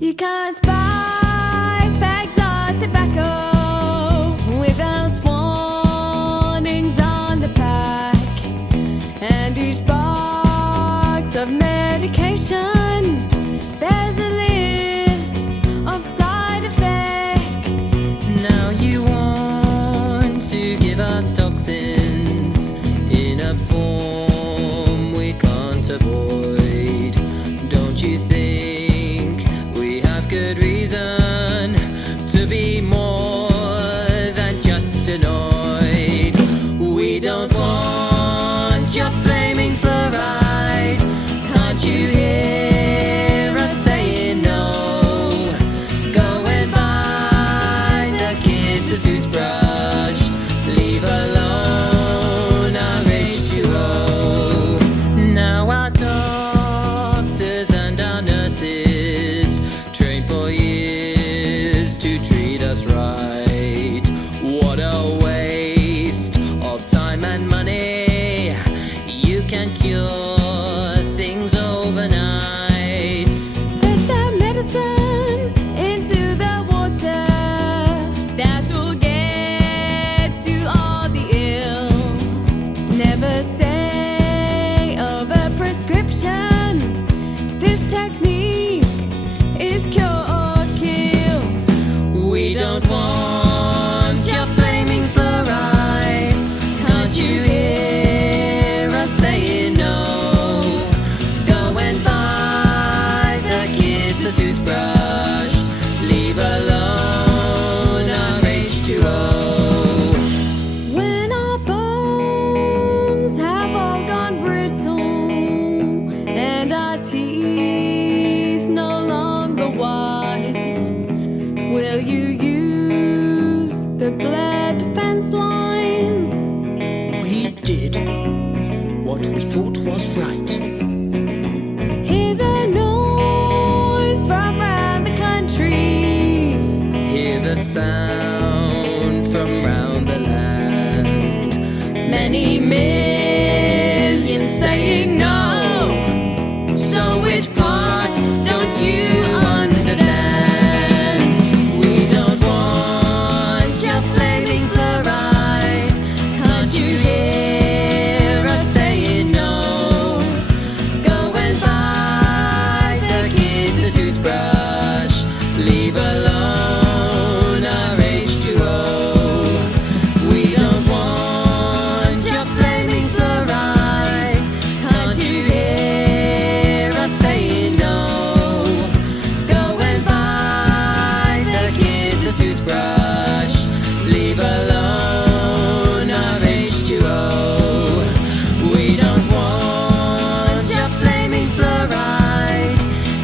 You can't buy fags or tobacco without warnings on the pack, and each box of medication there's a list of side effects. Now you want to give us toxins in a form we can't avoid. Don't you think we have good reason to be more than just annoyed? We don't want your flaming fluoride. Can't you hear us saying no? Go and buy the kids a toothbrush. Leave alone our H2O. Now our doctors and our nurses trained for years to treat us right. What a waste of time and money. You can cure things overnight. Put the medicine into the water that will get to all the ill. Never say over prescription. This technique is cure or kill. We don't want your flaming fluoride. Can't you hear us saying no? Go and buy the kids a toothbrush. Leave alone our H2O. When our bones have all gone brittle and our teeth no longer white, will you use the blood fence line? We did what we thought was right. Hear the noise from round the country. Hear the sound from round the land. Many millions saying no. So which part don't you understand? We don't want your flaming fluoride. Can't you hear us saying no? Go and buy the kids a toothbrush. Leave alone our H2O. We don't want your flaming fluoride. Can't you hear us saying no? Go and buy the kids a toothbrush. Leave alone our H2O. We don't want your flaming fluoride.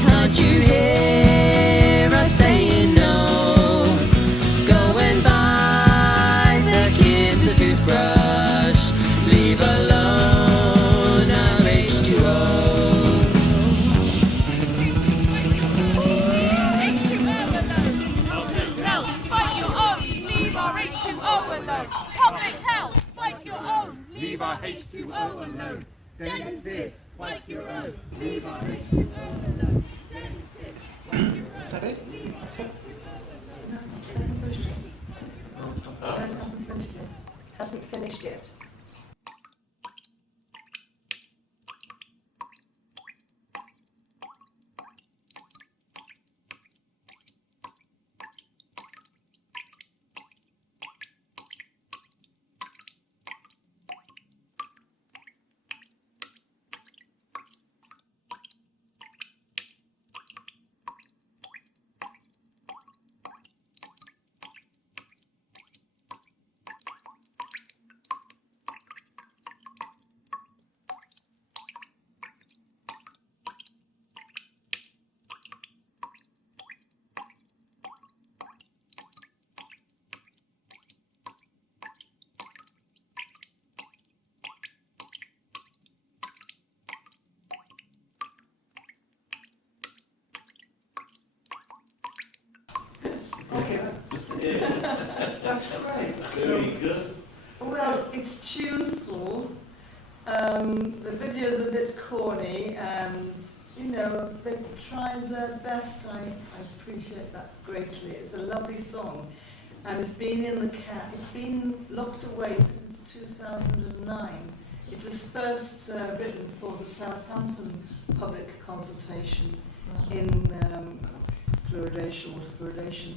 Can't you hear us saying no? Go and buy the kids a toothbrush. Leave alone our H2O. Health, fight your own, leave our H2O alone. Public health, fight your own, leave our H2O alone. Dentists, fight your own, leave our H2O alone. Dentists, fight your own. Is that it? That's it? No, hasn't finished yet. Hasn't finished yet. That's great. Very good. Well, it's tuneful. The video's a bit corny. know, they've tried their best. I appreciate that greatly. It's a lovely song, and it's been in the it's been locked away since 2009. It was first written for the Southampton public consultation in fluoridation, water fluoridation.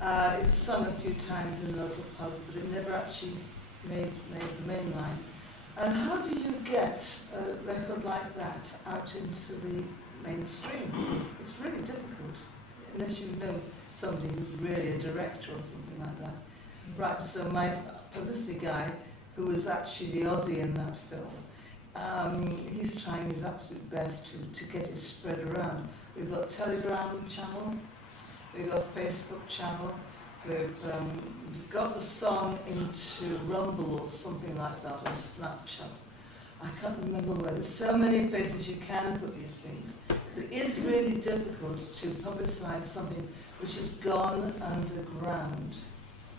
It was sung a few times in local pubs, but it never actually made the main line. And how do you get a record like that out into the mainstream? It's really difficult, unless you know somebody who's really a director or something like that. Right, so my publicity guy, who was actually the Aussie in that film, he's trying his absolute best to get it spread around. We've got Telegram channel, we've got Facebook channel, we've got the song into Rumble or something like that, or Snapchat. I can't remember where. There's so many places you can put these things. But it is really difficult to publicise something which has gone underground,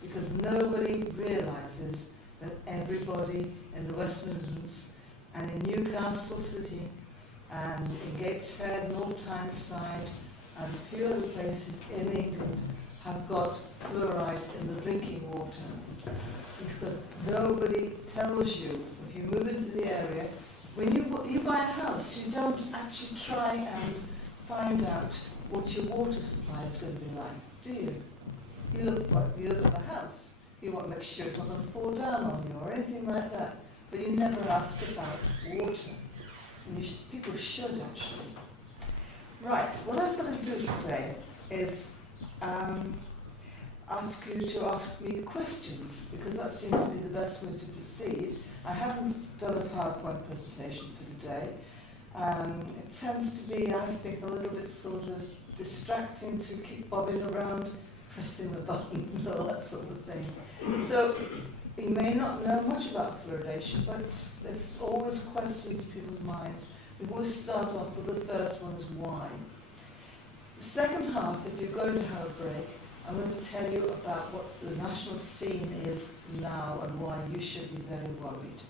because nobody realises that everybody in the West Midlands and in Newcastle City and in Gateshead, North Tyneside and a few other places in England have got fluoride in the drinking water. Because nobody tells you, if you move into the area, when you buy a house, you don't actually try and find out what your water supply is going to be like, do you? You look at the house. You want to make sure it's not going to fall down on you or anything like that. But you never ask about water. And people should, actually. Right, what I'm going to do today is ask you to ask me questions, because that seems to be the best way to proceed. I haven't done a PowerPoint presentation for today. It tends to be, I think, a little bit sort of distracting to keep bobbing around, pressing the button and all that sort of thing. So you may not know much about fluoridation, but there's always questions in people's minds. We always start off with the first one is why. The second half, if you're going to have a break, I'm going to tell you about what the national scene is now and why you should be very worried.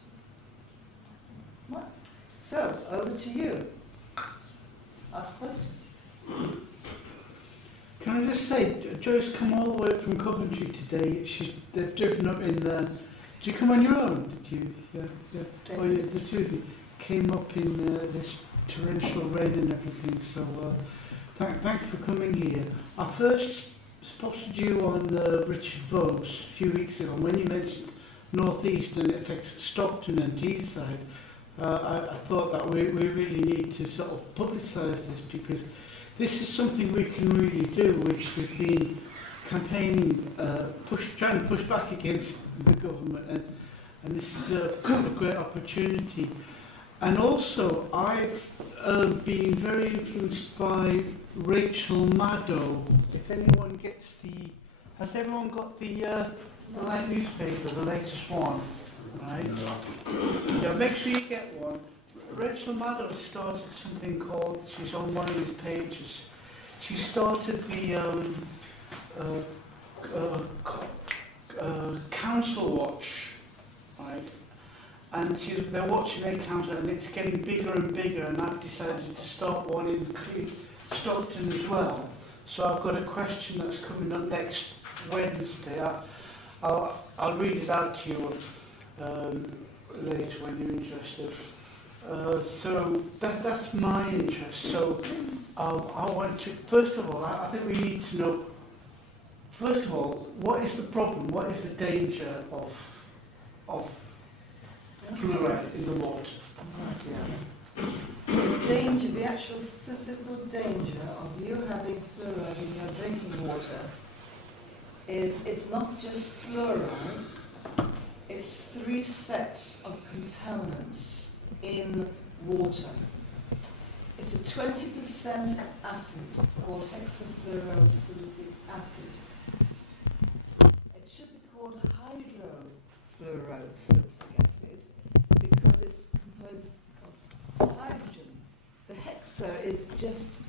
Right. So, over to you. Ask questions. Can I just say, Joyce come all the way up from Coventry today. They've driven up in there. Did you come on your own? Did you? Yeah. Oh, yeah, the two of you came up in this torrential rain and everything. So, thanks for coming here. I first spotted you on Richard Vobes a few weeks ago, and when you mentioned North East and it affects Stockton and Teesside, I thought that we really need to sort of publicise this, because this is something we can really do, which we've been campaigning, trying to push back against the government, and this is a great opportunity. And also, I've been very influenced by Rachel Maddow. If anyone gets has everyone got the light newspaper, the latest one, right? Yeah, make sure you get one. Rachel Maddow started something called, she's on one of these pages, she started the Council Watch, right? And they're watching their council, and it's getting bigger and bigger, and I've decided to start one in Stockton as well. So I've got a question that's coming up next Wednesday. I'll read it out to you later when you're interested. So that's my interest. So I want to, first of all, I think we need to know, first of all, what is the problem? What is the danger of fluoride in the water? The danger, the actual physical danger of you having fluoride in your drinking water is it's not just fluoride, it's 3 sets of contaminants in water. It's a 20% acid called hexafluorosilicic acid. It should be called hydrofluorosilicic acid because it's composed of hydrogen. The hexa is just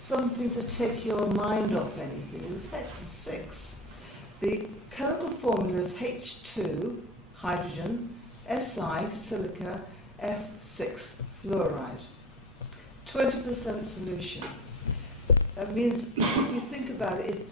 something to take your mind off anything. It was hexa 6. The chemical formula is H2, hydrogen, Si, silica, F6, fluoride. 20% solution. That means, if you think about it,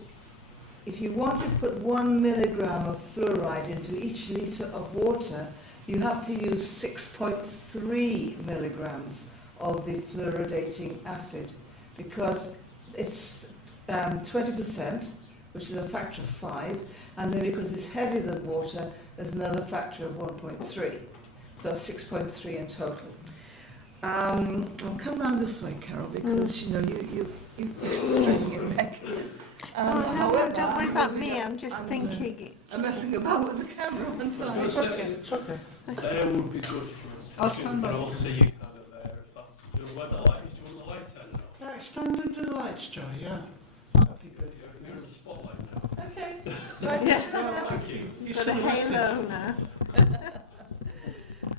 if you want to put 1 milligram of fluoride into each litre of water, you have to use 6.3 milligrams of the fluoridating acid, because it's 20%, which is a factor of 5, and then because it's heavier than water, there's another factor of 1.3. So 6.3 in total. I'll come round this way, Carol, because you know you're straining your neck. No, don't worry about me. I'm just thinking. I'm messing about with the camera and so It's okay, it's okay. There would be good for I'll it, stand but back. also you kind of there if that's where the lights, do you want the lights out now? Yeah, stand under the lights, Joy, yeah. That'd be good. You're in the spotlight now. Okay. Well, thank you. You Got a still got halo it. now.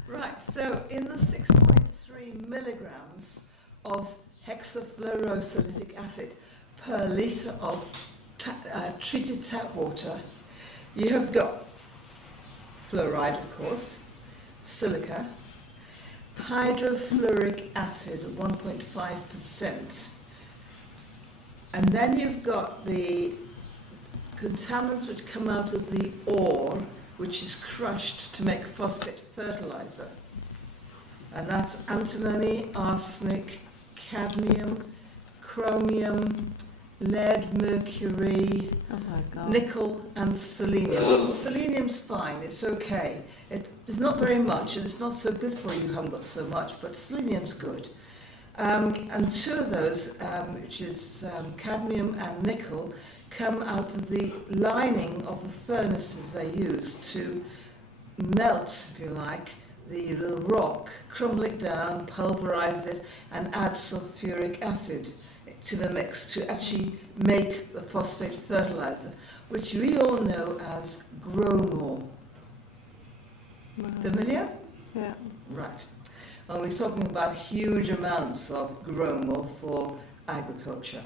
Right, so in the 6.3 milligrams of hexafluorosalicylic acid per litre of treated tap water, you have got fluoride, of course, silica, hydrofluoric acid at 1.5%, and then you've got the contaminants which come out of the ore, which is crushed to make phosphate fertilizer. And that's antimony, arsenic, cadmium, chromium, lead, mercury, Oh my God. nickel and selenium. Selenium's fine, it's okay. It's not very much and it's not so good for you, you haven't got so much, but selenium's good. And two of those, which is cadmium and nickel, come out of the lining of the furnaces they use to melt, if you like, the rock, crumble it down, pulverize it, and add sulfuric acid to the mix to actually make the phosphate fertilizer, which we all know as gromor. Familiar? Yeah. Right. And we're talking about huge amounts of gromor for agriculture.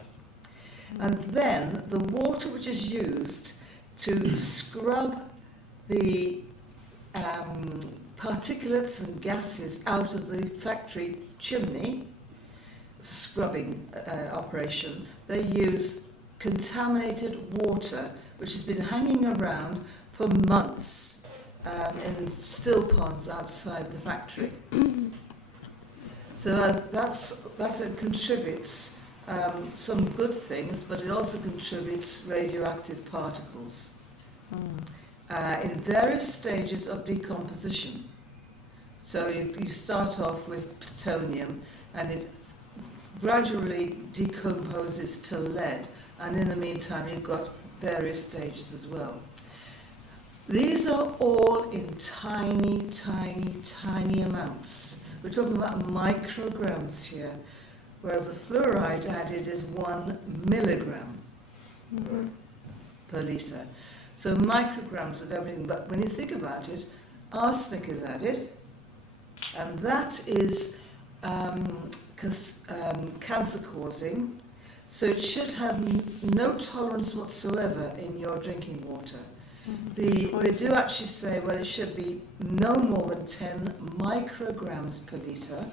And then the water which is used to scrub the particulates and gases out of the factory chimney, scrubbing operation, they use contaminated water which has been hanging around for months in still ponds outside the factory. So that contributes some good things, but it also contributes radioactive particles in various stages of decomposition. So you start off with plutonium and it gradually decomposes to lead, and in the meantime you've got various stages as well. These are all in tiny, tiny, tiny amounts. We're talking about micrograms here, whereas the fluoride added is 1 milligram per litre. So micrograms of everything, but when you think about it, arsenic is added, and that is cancer-causing, so it should have no tolerance whatsoever in your drinking water. They do actually say, well, it should be no more than 10 micrograms per litre,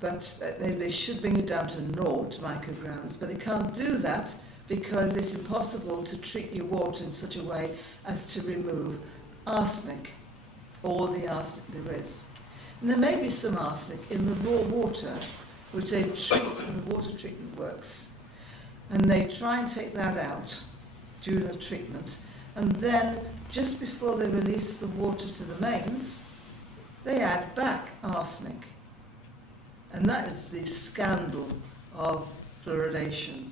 but they should bring it down to 0 micrograms, but they can't do that because it's impossible to treat your water in such a way as to remove arsenic, all the arsenic there is. And there may be some arsenic in the raw water, which they treat in the water treatment works, and they try and take that out during the treatment. And then, just before they release the water to the mains, they add back arsenic. And that is the scandal of fluoridation.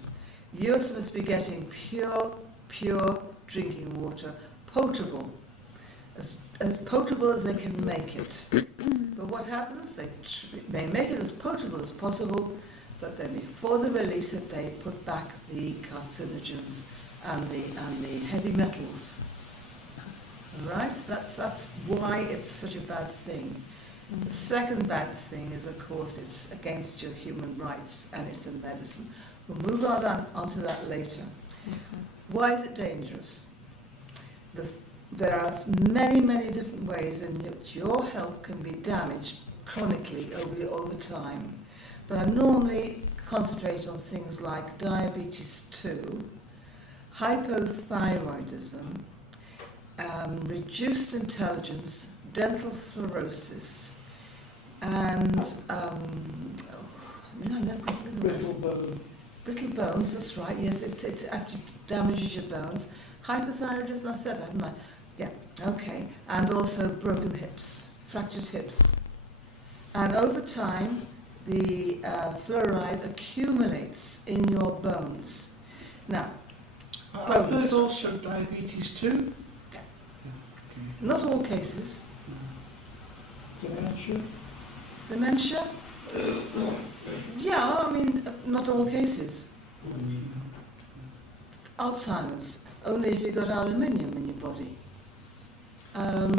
You're supposed to be getting pure drinking water, potable, as potable as they can make it. But what happens? They make it as potable as possible, but then before they release it, they put back the carcinogens and the heavy metals. All right? That's why it's such a bad thing. The second bad thing is, of course, it's against your human rights and it's a medicine. We'll move on to that later. Why is it dangerous? There are many, many different ways in which your health can be damaged chronically over time. but I normally concentrate on things like diabetes 2, hypothyroidism, reduced intelligence, dental fluorosis, and Brittle bone. brittle bones, that's right, yes, it actually damages your bones. Hypothyroidism, I said, haven't I? Yeah, okay. And also broken hips, fractured hips. And over time, the fluoride accumulates in your bones. Now, I've bones. heard also diabetes too. Yeah. Okay. Not all cases. Dementia. Dementia? Yeah, I mean, not all cases. Alzheimer's, only if you've got aluminium in your body. But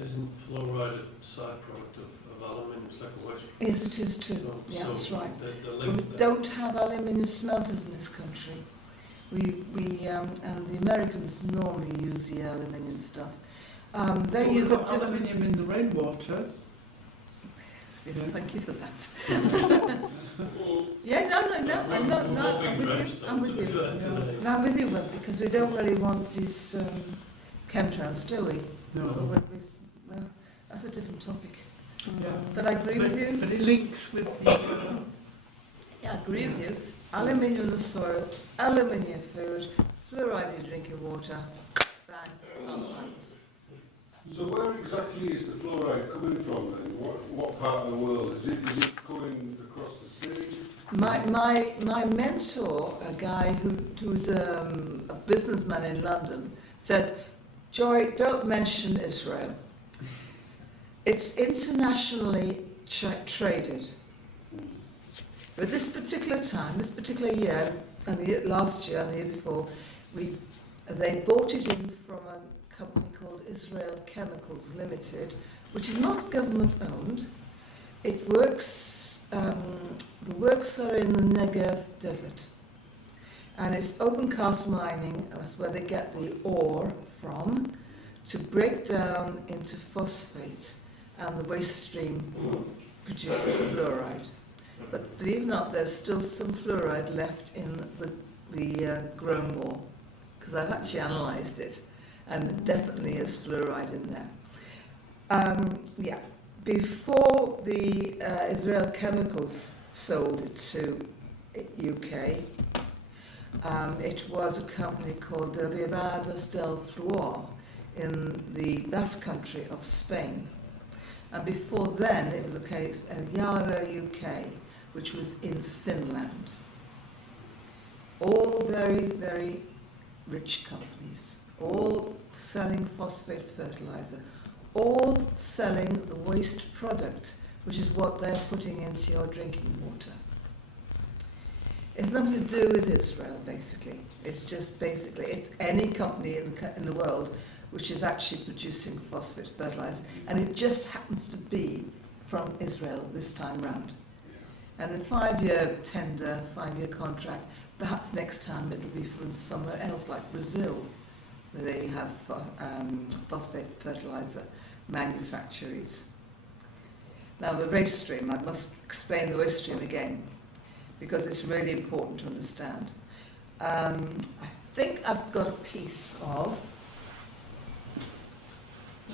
isn't fluoride a side product of aluminium? It's like a waste. Yes, it is too. So- Yeah, so that's right. The We link there. don't have aluminium smelters in this country. And the Americans normally use the aluminium stuff. They We've use a got different. aluminium in the rainwater. Yes, Yeah. thank you for that. Yeah, no, I'm not. No, I'm with you. I'm with you. No, I'm with you, but because we don't really want these chemtrails, do we? No. Well, that's a different topic. Yeah. But I agree with you. But it links with the. Yeah, I agree with you. Aluminium in the soil, aluminium food, fluoride in drinking water, bang, Alzheimer's. So where exactly is the fluoride coming from then? What part of the world? Is it coming across the sea? My mentor, a guy who's a businessman in London, says, Joy, don't mention Israel. It's internationally traded. But this particular time, this particular year, and last year and the year before, they bought it in from a company called Israel Chemicals Limited, which is not government owned. It works, the works are in the Negev desert. And it's open cast mining, that's where they get the ore from, to break down into phosphate, and the waste stream produces fluoride. But believe it or not, there's still some fluoride left in the grown wall, because I've actually analysed it, and there definitely is fluoride in there. Yeah, before the Israel Chemicals sold it to UK, it was a company called Derivados del Fluor in the Basque country of Spain. And before then, it was a case, Yara UK, which was in Finland. All very, very rich companies, all selling phosphate fertilizer, all selling the waste product, which is what they're putting into your drinking water. It's nothing to do with Israel, basically. It's just basically, it's any company in the world which is actually producing phosphate fertilizer, and it just happens to be from Israel this time round. And the 5-year tender, 5-year contract, perhaps next time it'll be from somewhere else like Brazil, where they have phosphate fertilizer manufactories. Now the waste stream, I must explain the waste stream again, because it's really important to understand. I think I've got a piece of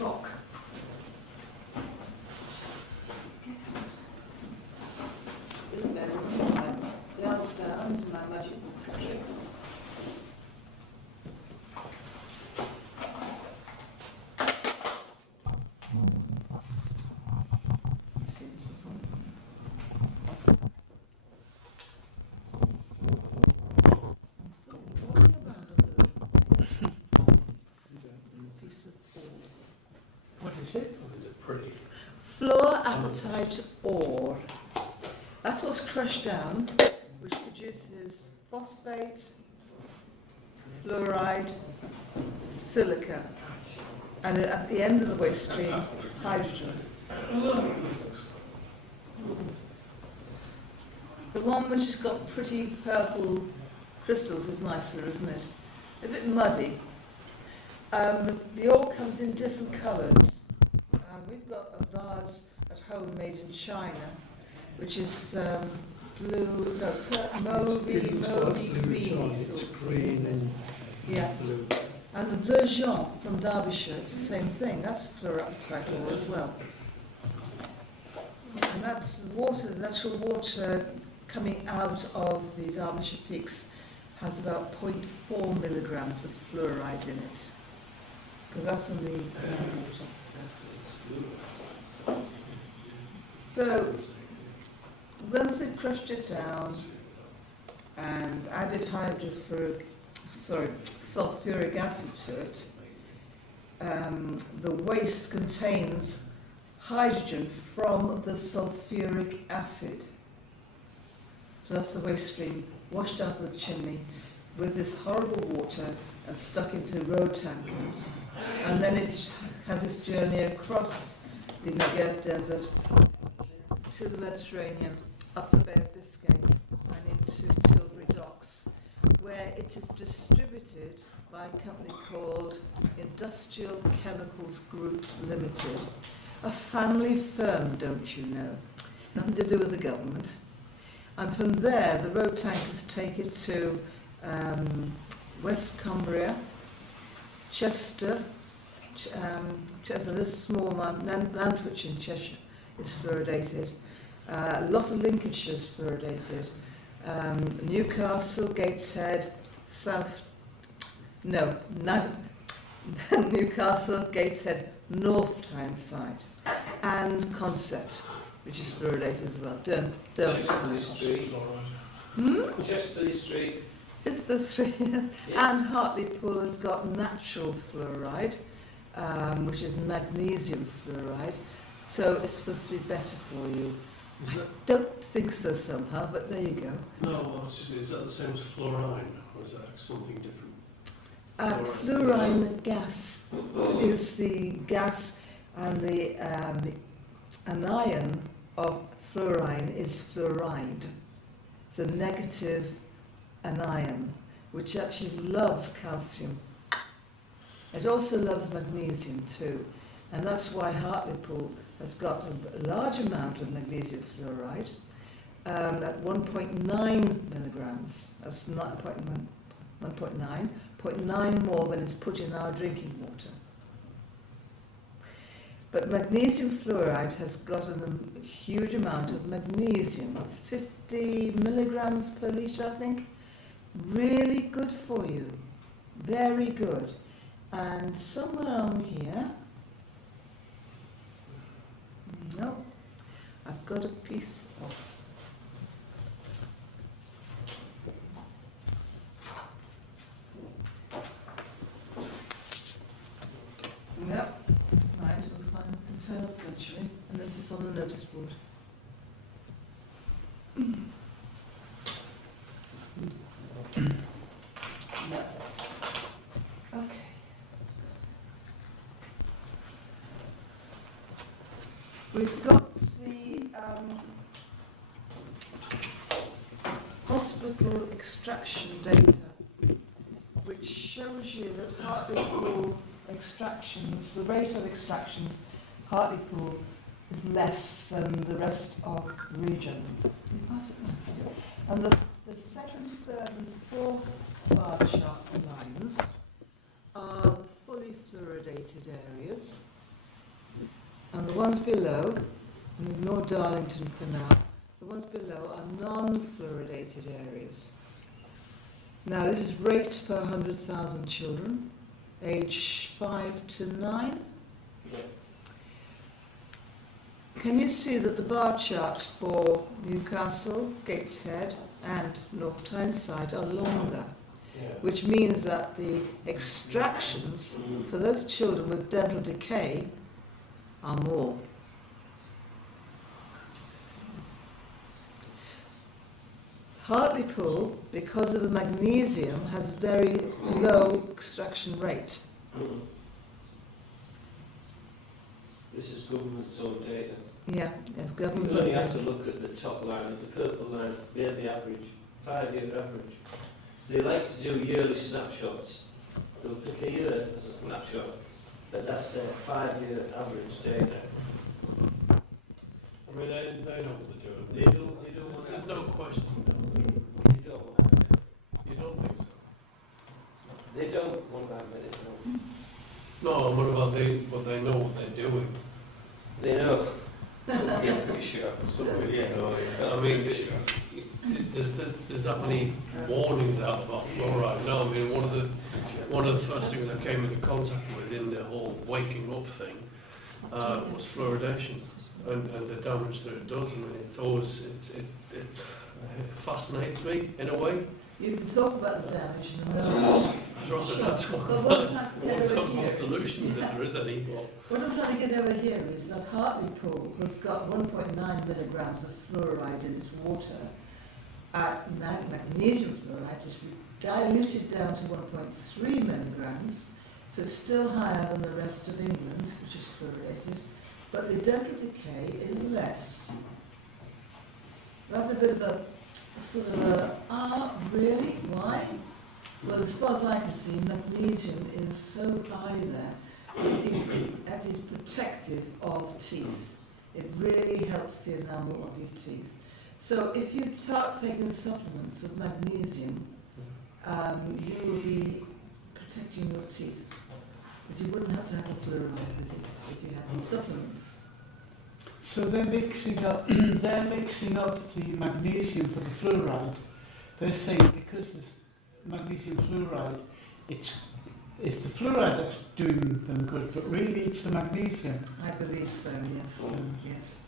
rock. Isn't it? I delve down into my magic tricks. You've seen this before. I'm still walking around a little. There's a piece of ore. What is it? Or is it pretty? Fluorapatite ore. That's what's crushed down, which produces phosphate, fluoride, silica, and at the end of the waste stream, hydrogen. The one which has got pretty purple crystals is nicer, isn't it? A bit muddy. The ore comes in different colours. We've got a vase at home made in China, which is blue, no, mauvey greeny sort of thing, isn't it? Yeah. Blue. And the Bleu Jean from Derbyshire, it's the same thing. That's fluorite ore as well. And that's water, the natural water coming out of the Derbyshire peaks has about 0.4 milligrams of fluoride in it. Because that's in the water. So, once they crushed it down and added sulfuric acid to it, the waste contains hydrogen from the sulfuric acid. So that's the waste stream washed out of the chimney with this horrible water and stuck into road tankers. And then it has its journey across the Negev desert to the Mediterranean, up the Bay of Biscay and into Tilbury Docks, where it is distributed by a company called Industrial Chemicals Group Limited. A family firm, don't you know? Nothing to do with the government. And from there, the road tankers take it to West Cumbria, Chester, Chester, a little small amount, Nantwich in Cheshire is fluoridated. A lot of Lincolnshire is fluoridated. Newcastle, Gateshead, Newcastle, Gateshead, North Tyneside, and Consett, which is fluoridated as well. Chesterley Street. Chesterley Street. Chester Street. Yes. And Hartlepool has got natural fluoride, which is magnesium fluoride, so it's supposed to be better for you. Don't think so somehow, but there you go. No, is that the same as fluorine, or is that something different? Fluorine gas is the gas, and the anion of fluorine is fluoride. It's a negative anion, which actually loves calcium. It also loves magnesium too, and that's why Hartlepool has got a large amount of magnesium fluoride at 1.9 milligrams. That's 1.9, 0.9 more than is put in our drinking water. But magnesium fluoride has got a huge amount of magnesium, 50 milligrams per litre, I think. Really good for you. Very good. And somewhere on here, no, I've got a piece of yep, right, we'll find it turn up eventually, and this is on the notice board. Yep. Okay. We've got the hospital extraction data, which shows you that Hartlepool extractions, the rate of extractions, Hartlepool is less than the rest of the region. And the second, third and fourth bar chart lines are the fully fluoridated areas, and the ones below, and ignore Darlington for now, the ones below are non-fluoridated areas. Now this is rate per 100,000 children, age 5 to 9. Can you see that the bar charts for Newcastle, Gateshead and North Tyneside are longer? Which means that the extractions for those children with dental decay are more. Hartlepool, because of the magnesium, has very low extraction rate. This is government's own data. Yeah, yes, government. You only have to look at the top line, at the purple line, they're the average, 5-year average. They like to do yearly snapshots. They'll pick a year as a snapshot, but that's their 5-year average data. I mean, they know what they're doing. They don't want There's to no question. They don't want to You don't think so? They don't want to admit it, no. No, what about what they know what they're doing? They know. Yeah, pretty sure. So, Yeah. I mean, there's that many warnings out about fluoride. No, I mean, one of the first things I came into contact with in the whole waking up thing was fluoridation and the damage that it does. I mean, it fascinates me in a way. You can talk about the damage and the I'd rather not talk But about what solutions if there is any. But what I'm trying to get over here is that Hartlepool has got 1.9 milligrams of fluoride in its water. Magnesium fluoride was diluted down to 1.3 milligrams, so it's still higher than the rest of England, which is fluoridated, but the dental decay is less. That's a bit of a sort of really? Why? Well, as far as I can see, magnesium is so high there, it is protective of teeth. It really helps the enamel of your teeth. So if you start taking supplements of magnesium, you will be protecting your teeth. But you wouldn't have to have a fluoride with it if you had the supplements. So they're mixing up the magnesium for the fluoride. They're saying because this magnesium fluoride, it's the fluoride that's doing them good, but really it's the magnesium. I believe so, yes. Yes.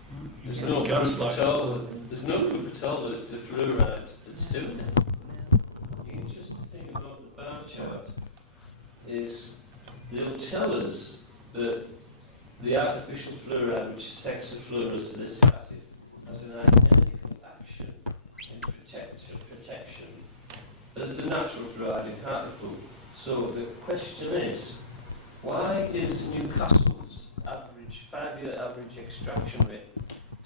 There's no proof at all. There's no proof at all that it's the fluoride that's doing it. The interesting thing about the bar chart is they'll tell us that the artificial fluoride, which is hexafluorosilic acid, has an identical action in protection as the natural fluoride in Hartlepool. So the question is, why is Newcastle's average 5-year average extraction rate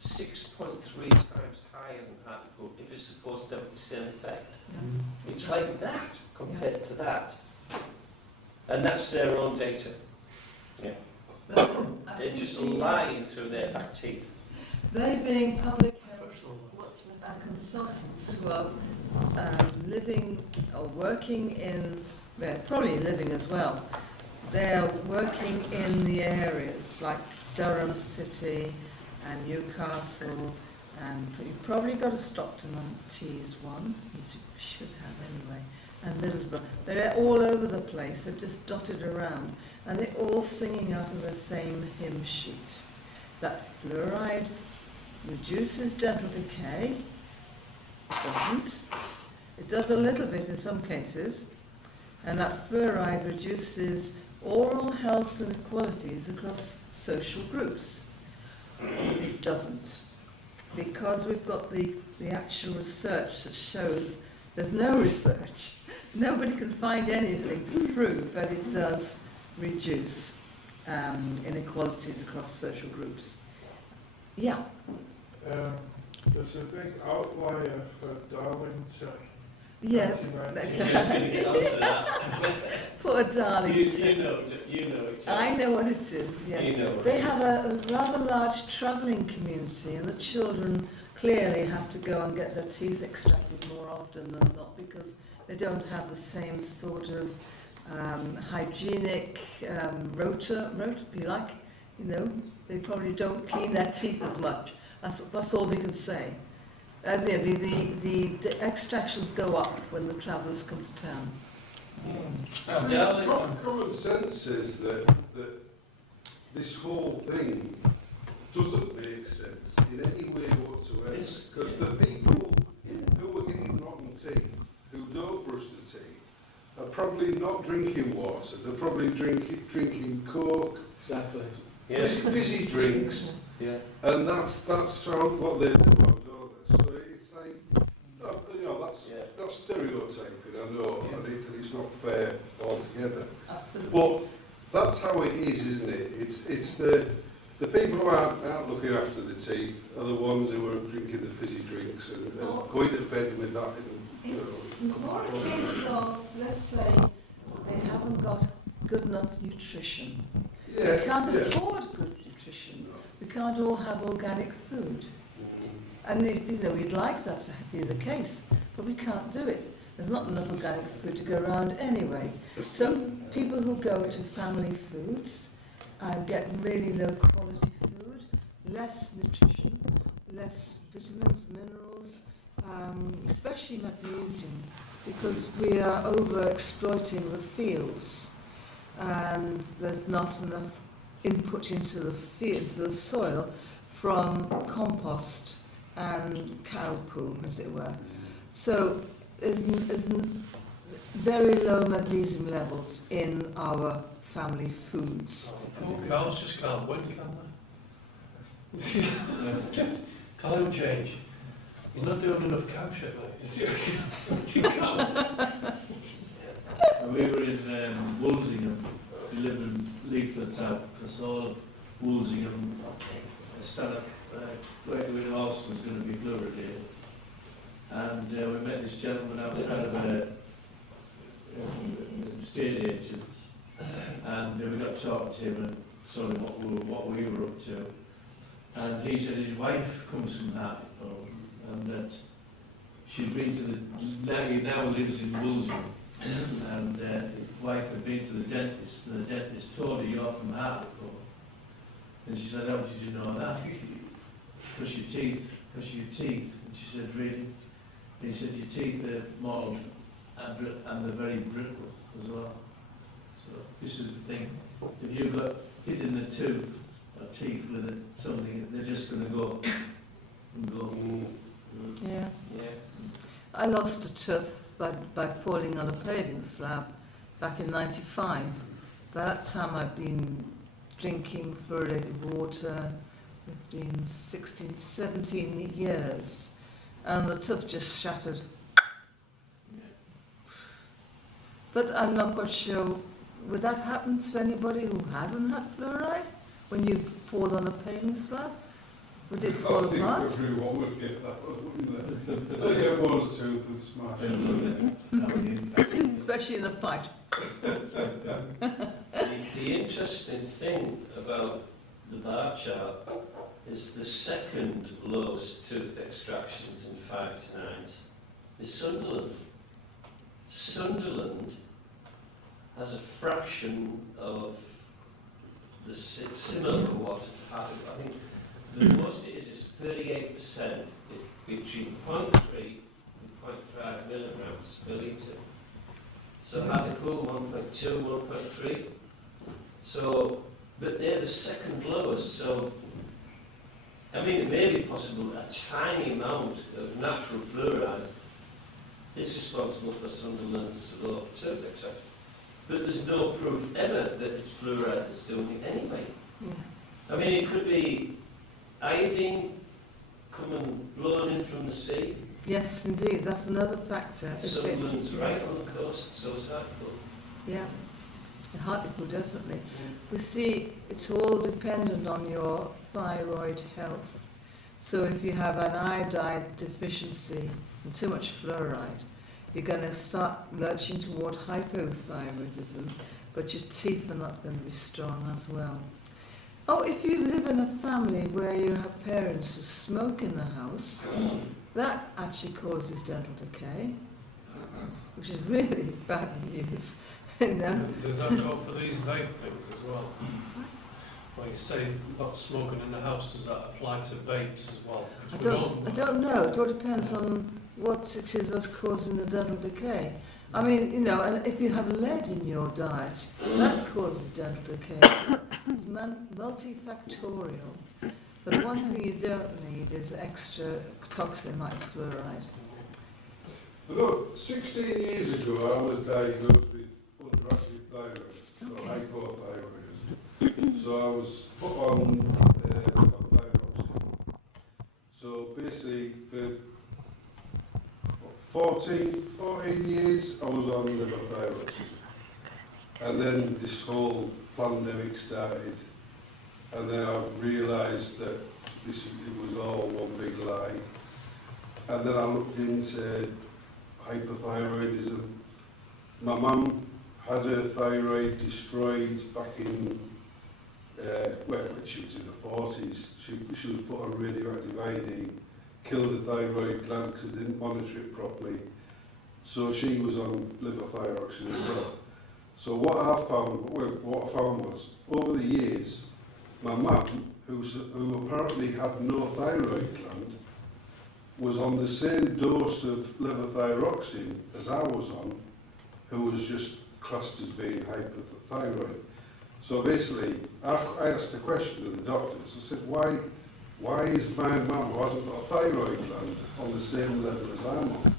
6.3 times higher than Hartlepool if it's supposed to have the same effect? It's like that compared to that. And that's their own data. Yeah. They're just lying through their back teeth. They being public health consultants who are living or working in, they're probably living as well, they're working in the areas like Durham City and Newcastle, and you've probably got a Stockton-on-Tees one, you should have anyway, and Middlesbrough. They're all over the place, they're just dotted around, and they're all singing out of the same hymn sheet. That fluoride reduces dental decay. It doesn't. It does a little bit in some cases, and that fluoride reduces oral health inequalities across social groups. It doesn't, because we've got the actual research that shows there's no research. Nobody can find anything to prove that it does reduce inequalities across social groups. Yeah. There's a big outlier for Darlington. Yeah. Poor Darlington. You know it. I know what it is, yes. You know They have a rather large travelling community, and the children clearly have to go and get their teeth extracted more often than not because they don't have the same sort of hygienic rota, if you like. You know, they probably don't clean their teeth as much. That's all we can say. The extractions go up when the travellers come to town. I think common sense says that this whole thing doesn't make sense in any way whatsoever. Because the people who are getting rotten teeth, who don't brush their teeth, are probably not drinking water. They're probably drinking Coke, Exactly. fizzy drinks, Yeah. and that's how what they do, don't they? So it's like, you know, that's stereotyping, I know, and it's not fair altogether. Absolutely. But that's how it is, isn't it? It's the people who aren't looking after the teeth are the ones who are drinking the fizzy drinks and going to bed with that. It's more a case of, let's say, they haven't got good enough nutrition. Yeah, They can't afford good nutrition. We can't all have organic food. And you know, we'd like that to be the case, but we can't do it. There's not enough organic food to go around anyway. So people who go to family foods get really low quality food, less nutrition, less vitamins, minerals, especially magnesium, because we are over exploiting the fields and there's not enough input into the into the soil from compost and cow poo, as it were. So there's very low magnesium levels in our family foods. Cows just can't win, can they? Climate change. You're not doing enough cow shit, mate. You can't. We were in Walsingham delivering leaflets out because all of Walsingham started working with horse was going to be fluoridated. And we met this gentleman outside of estate agents, and we got talking to him and told him what we were up to. And he said his wife comes from Hartlepool, and that she'd been to he now lives in Walsingham, and his wife had been to the dentist, and the dentist told her, "You're from Hartlepool." And she said, "How did you know that?" Because your teeth. And she said, "Really?" And he said, "Your teeth are mottled and they're very brittle as well." So this is the thing. If you've got hit in the tooth or teeth with something, they're just going to go and go. Yeah. Yeah. I lost a tooth by falling on a paving slab back in '95. By that time I'd been drinking fluoridated water 15, 16, 17 years, and the tooth just shattered. But I'm not quite sure, would that happen to anybody who hasn't had fluoride? When you fall on a paving slab? Would it fall apart? I think everyone would get that, wouldn't they? They get one tooth and smash it. Especially in a fight. The interesting thing about the bar chart is the second lowest tooth extractions in 5 to 9s is Sunderland. Sunderland has a fraction of the similar water to Hartlepool. I think the most it is 38% between 0.3 and 0.5 milligrams per litre. So Hartlepool 1.2, 1.3. So, but they're the second lowest. So, I mean, it may be possible a tiny amount of natural fluoride is responsible for Sunderland's low tooth extraction. But there's no proof ever that it's fluoride that's doing it anyway. Yeah. I mean, it could be iodine coming blown in from the sea. Yes, indeed, that's another factor. Sunderland's right on the coast, so is Hartlepool. Yeah, in Hartlepool definitely. We see it's all dependent on your thyroid health. So if you have an iodide deficiency and too much fluoride, you're going to start lurching toward hypothyroidism, but your teeth are not going to be strong as well. Oh, if you live in a family where you have parents who smoke in the house, that actually causes dental decay, which is really bad news. You know? Does that go for these vape things as well? When you say about smoking in the house, does that apply to vapes as well? I don't know. It all depends on what it is that's causing the dental decay. I mean, you know, and if you have lead in your diet, that causes dental decay. It's multifactorial. But one thing you don't need is extra toxin like fluoride. Look, 16 years ago I was diagnosed with underactive thyroid, so hypothyroidism. So I was put on thyroxine. So basically for 14 years I was on levothyroxine. And then this whole pandemic started. And then I realised that it was all one big lie. And then I looked into hypothyroidism. My mum had her thyroid destroyed back in when she was in her 40s, she was put on radioactive iodine, killed her thyroid gland because they didn't monitor it properly. So she was on levothyroxine as well. So what I found was, over the years, my mum, who apparently had no thyroid gland, was on the same dose of levothyroxine as I was on, who was just classed as being hypothyroid. So basically, I asked the question to the doctors. I said, why is my mum, who hasn't got a thyroid gland, on the same level as I'm on?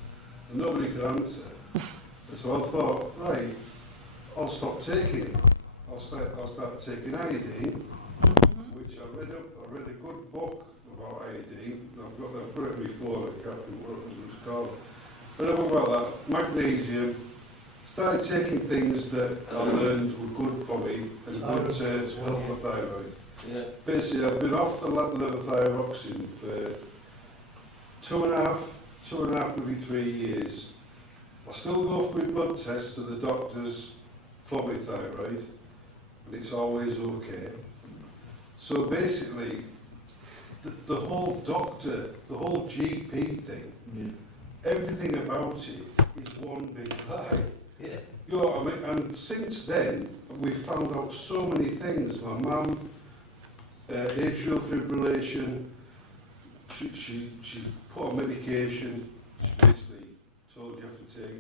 And nobody could answer. And so I thought, right, I'll stop taking it. I'll start taking iodine, which I read a good book about iodine. I've got it on my phone, I can't remember what it was called. Read a book about that, magnesium. Started taking things that I learned were good for me and good to help my thyroid. Yeah. Basically, I've been off the levothyroxine for two and a half, maybe 3 years. I still go for my blood tests to the doctors for my thyroid, but it's always okay. So basically, the whole GP thing, everything about it is one big lie. Yeah. You know what I mean? And since then, we've found out so many things. My mum, atrial fibrillation, she put on medication. She basically told you have to take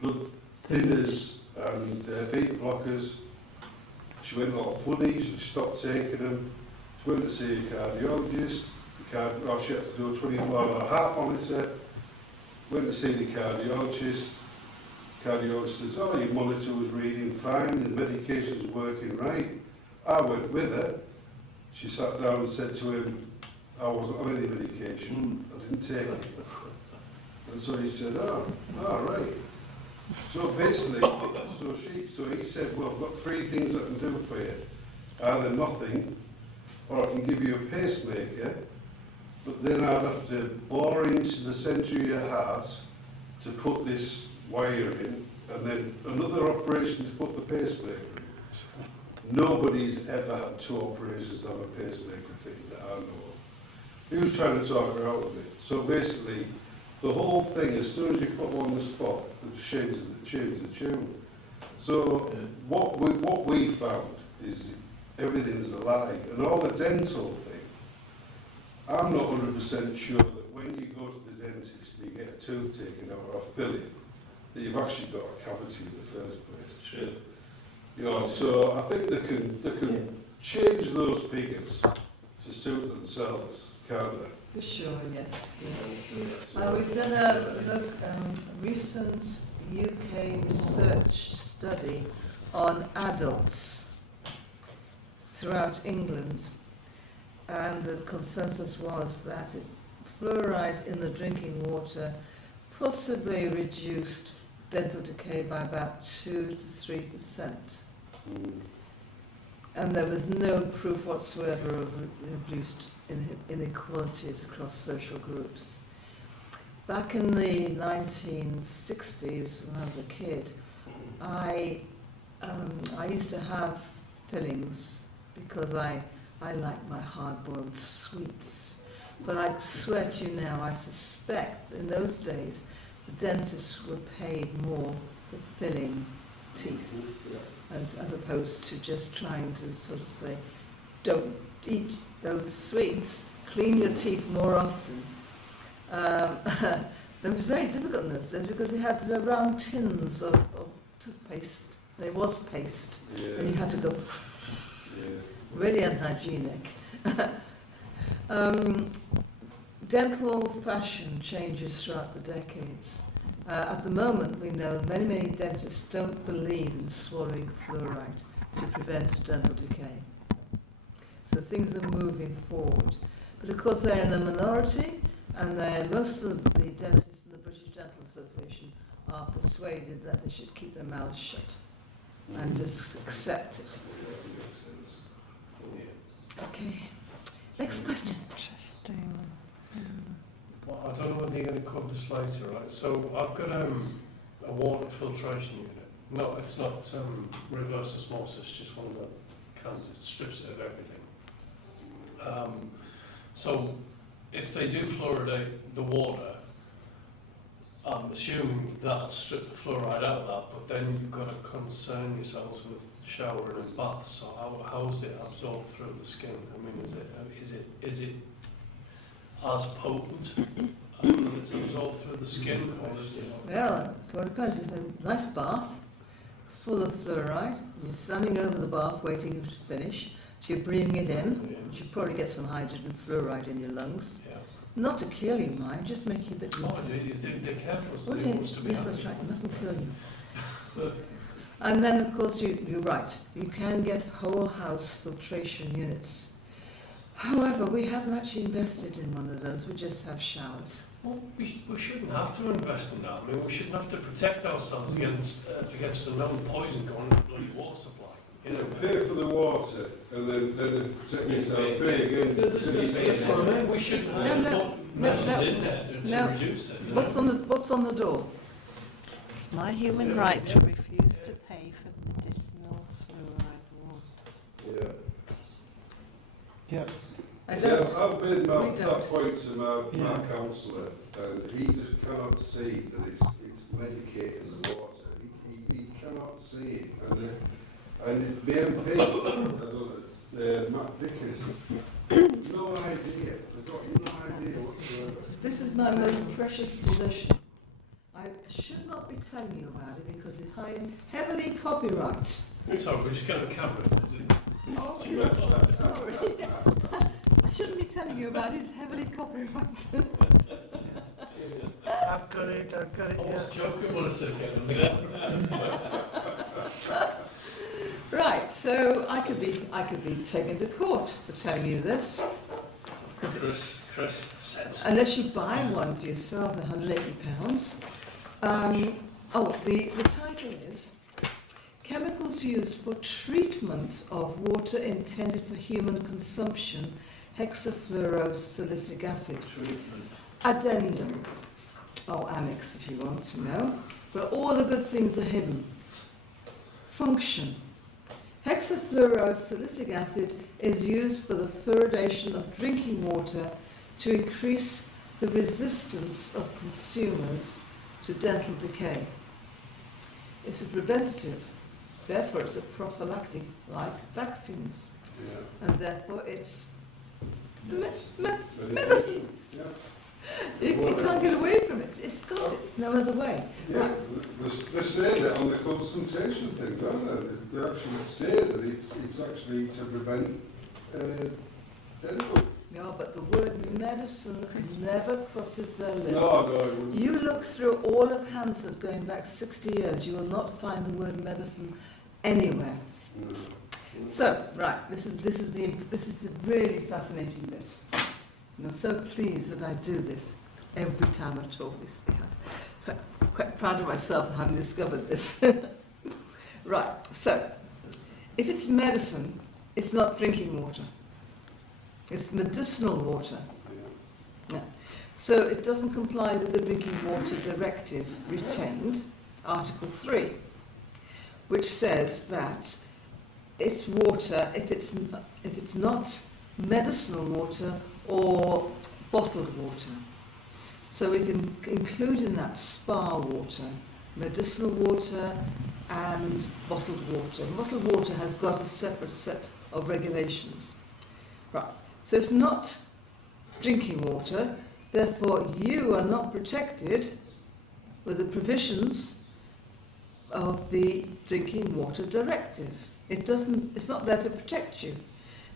blood thinners and beta blockers. She went all funny, she stopped taking them. She went to see a cardiologist. She had to do a 24-hour heart monitor. Went to see the cardiologist. Cardiologist says, oh, your monitor was reading fine, the medication's working right. I went with her. She sat down and said to him, I wasn't on any medication, I didn't take it. And so he said, oh, all right. So basically, so he said, well, I've got 3 things I can do for you. Either nothing, or I can give you a pacemaker, but then I'd have to bore into the centre of your heart to put this wire in, and then another operation to put the pacemaker in. Nobody's ever had 2 operations to have a pacemaker fitted that I know of. He was trying to talk her out of it. So basically, the whole thing, as soon as you put them on the spot, it changes the tune. So what we found is everything's a lie. And all the dental thing, I'm not 100% sure that when you go to the dentist and you get a tooth taken out or a filling, that you've actually got a cavity in the first place. True. You know, so I think they can change those figures to suit themselves, can't they? For sure, yes. We've done a recent UK research study on adults throughout England, and the consensus was that fluoride in the drinking water possibly reduced dental decay by about 2 to 3%. And there was no proof whatsoever of reduced inequalities across social groups. Back in the 1960s, when I was a kid, I used to have fillings because I like my hard-boiled sweets. But I swear to you now, I suspect in those days the dentists were paid more for filling teeth, and as opposed to just trying to sort of say, don't eat those sweets, clean your teeth more often. It was very difficult in those days because we had round tins of toothpaste. There was paste, and you had to go really unhygienic. Dental fashion changes throughout the decades. At the moment, we know many dentists don't believe in swallowing fluoride to prevent dental decay. So things are moving forward. But of course, they're in a minority, and most of the dentists in the British Dental Association are persuaded that they should keep their mouths shut and just accept it. Okay. Next question. Interesting. Well, I don't know whether you're going to cover this later, right? So I've got a water filtration unit. No, it's not reverse osmosis, just one of the kinds. It strips it of everything. So if they do fluoridate the water, I'm assuming that'll strip the fluoride out of that, but then you've got to concern yourselves with showering and baths. So how is it absorbed through the skin? I mean, is it as potent when it's absorbed through the skin, or is it? Well, it all depends. If a nice bath, full of fluoride, you're standing over the bath waiting for it to finish, so you're breathing it in, you should probably get some hydrogen fluoride in your lungs. Yeah. Not to kill you, mind, just make you a bit weaker. Oh, they're careful, so Well, they wants to be yes, happy. that's right, it mustn't kill you. And then, of course, you're right, you can get whole house filtration units. However, we haven't actually invested in one of those, we just have showers. Well, we shouldn't have to invest in that. I mean, we shouldn't have to protect ourselves against a known poison going in the bloody water supply. You know, Pay for the water and then protect yourself. Pay again to protect yourself. we shouldn't have No, to no, put measures in there to no. reduce it. What's on the door? It's my human right to refuse to pay for medicinal fluoride water. Yeah. Yeah. I Yeah, don't. I've made We that don't. point to my Yeah. counsellor, and he just cannot see that it's medicating the water. He cannot see it, and the MP, Matt Vickers, no idea. They've got no idea whatsoever. This is my most precious possession. I should not be telling you about it because it's heavily copyright. It's all right, we just get a camera. Oh, yes, sorry. I shouldn't be telling you about it, it's heavily copyright. I've got it, I was joking when I said get Right, so I could be taken to court for telling you this. Chris, sense. Unless you buy one for yourself, £180. The title is Chemicals Used for Treatment of Water Intended for Human Consumption, Hexafluorosilicic Acid. Treatment. Addendum, or annex if you want to know, where all the good things are hidden. Function. Hexafluorosilicic acid is used for the fluoridation of drinking water to increase the resistance of consumers to dental decay. It's a preventative, therefore it's a prophylactic, like vaccines, Yeah. and therefore it's medicine. Yeah. You can't get away from it. It's got it. No other way. Yeah, they say that on the consultation thing, don't they? They actually say that it's actually to prevent dental. Yeah, but the word medicine never crosses their lips. No, it wouldn't. You look through all of Hansard going back 60 years, you will not find the word medicine anywhere. No. So, right, this is the really fascinating bit. And I'm so pleased that I do this every time I talk this. So I'm quite proud of myself for having discovered this. Right, so if it's medicine, it's not drinking water. It's medicinal water. Yeah. No. So it doesn't comply with the Drinking Water Directive retained, Article 3, which says that it's water if it's not medicinal water or bottled water. So we can include in that spa water, medicinal water and bottled water. Bottled water has got a separate set of regulations. Right, so it's not drinking water, therefore you are not protected with the provisions of the Drinking Water Directive. It's not there to protect you.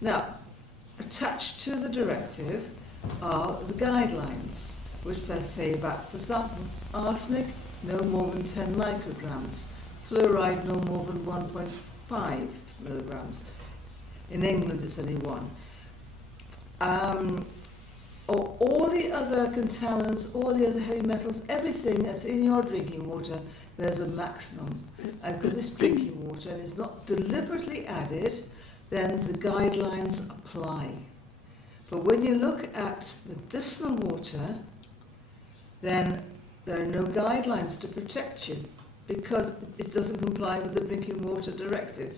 Now, attached to the directive are the guidelines, which they say about, for example, arsenic, no more than 10 micrograms, fluoride, no more than 1.5 milligrams. In England, it's only 1. Or all the other contaminants, all the other heavy metals, everything that's in your drinking water, there's a maximum. And because it's drinking water and it's not deliberately added, then the guidelines apply. But when you look at medicinal water, then there are no guidelines to protect you. because it doesn't comply with the Drinking Water Directive.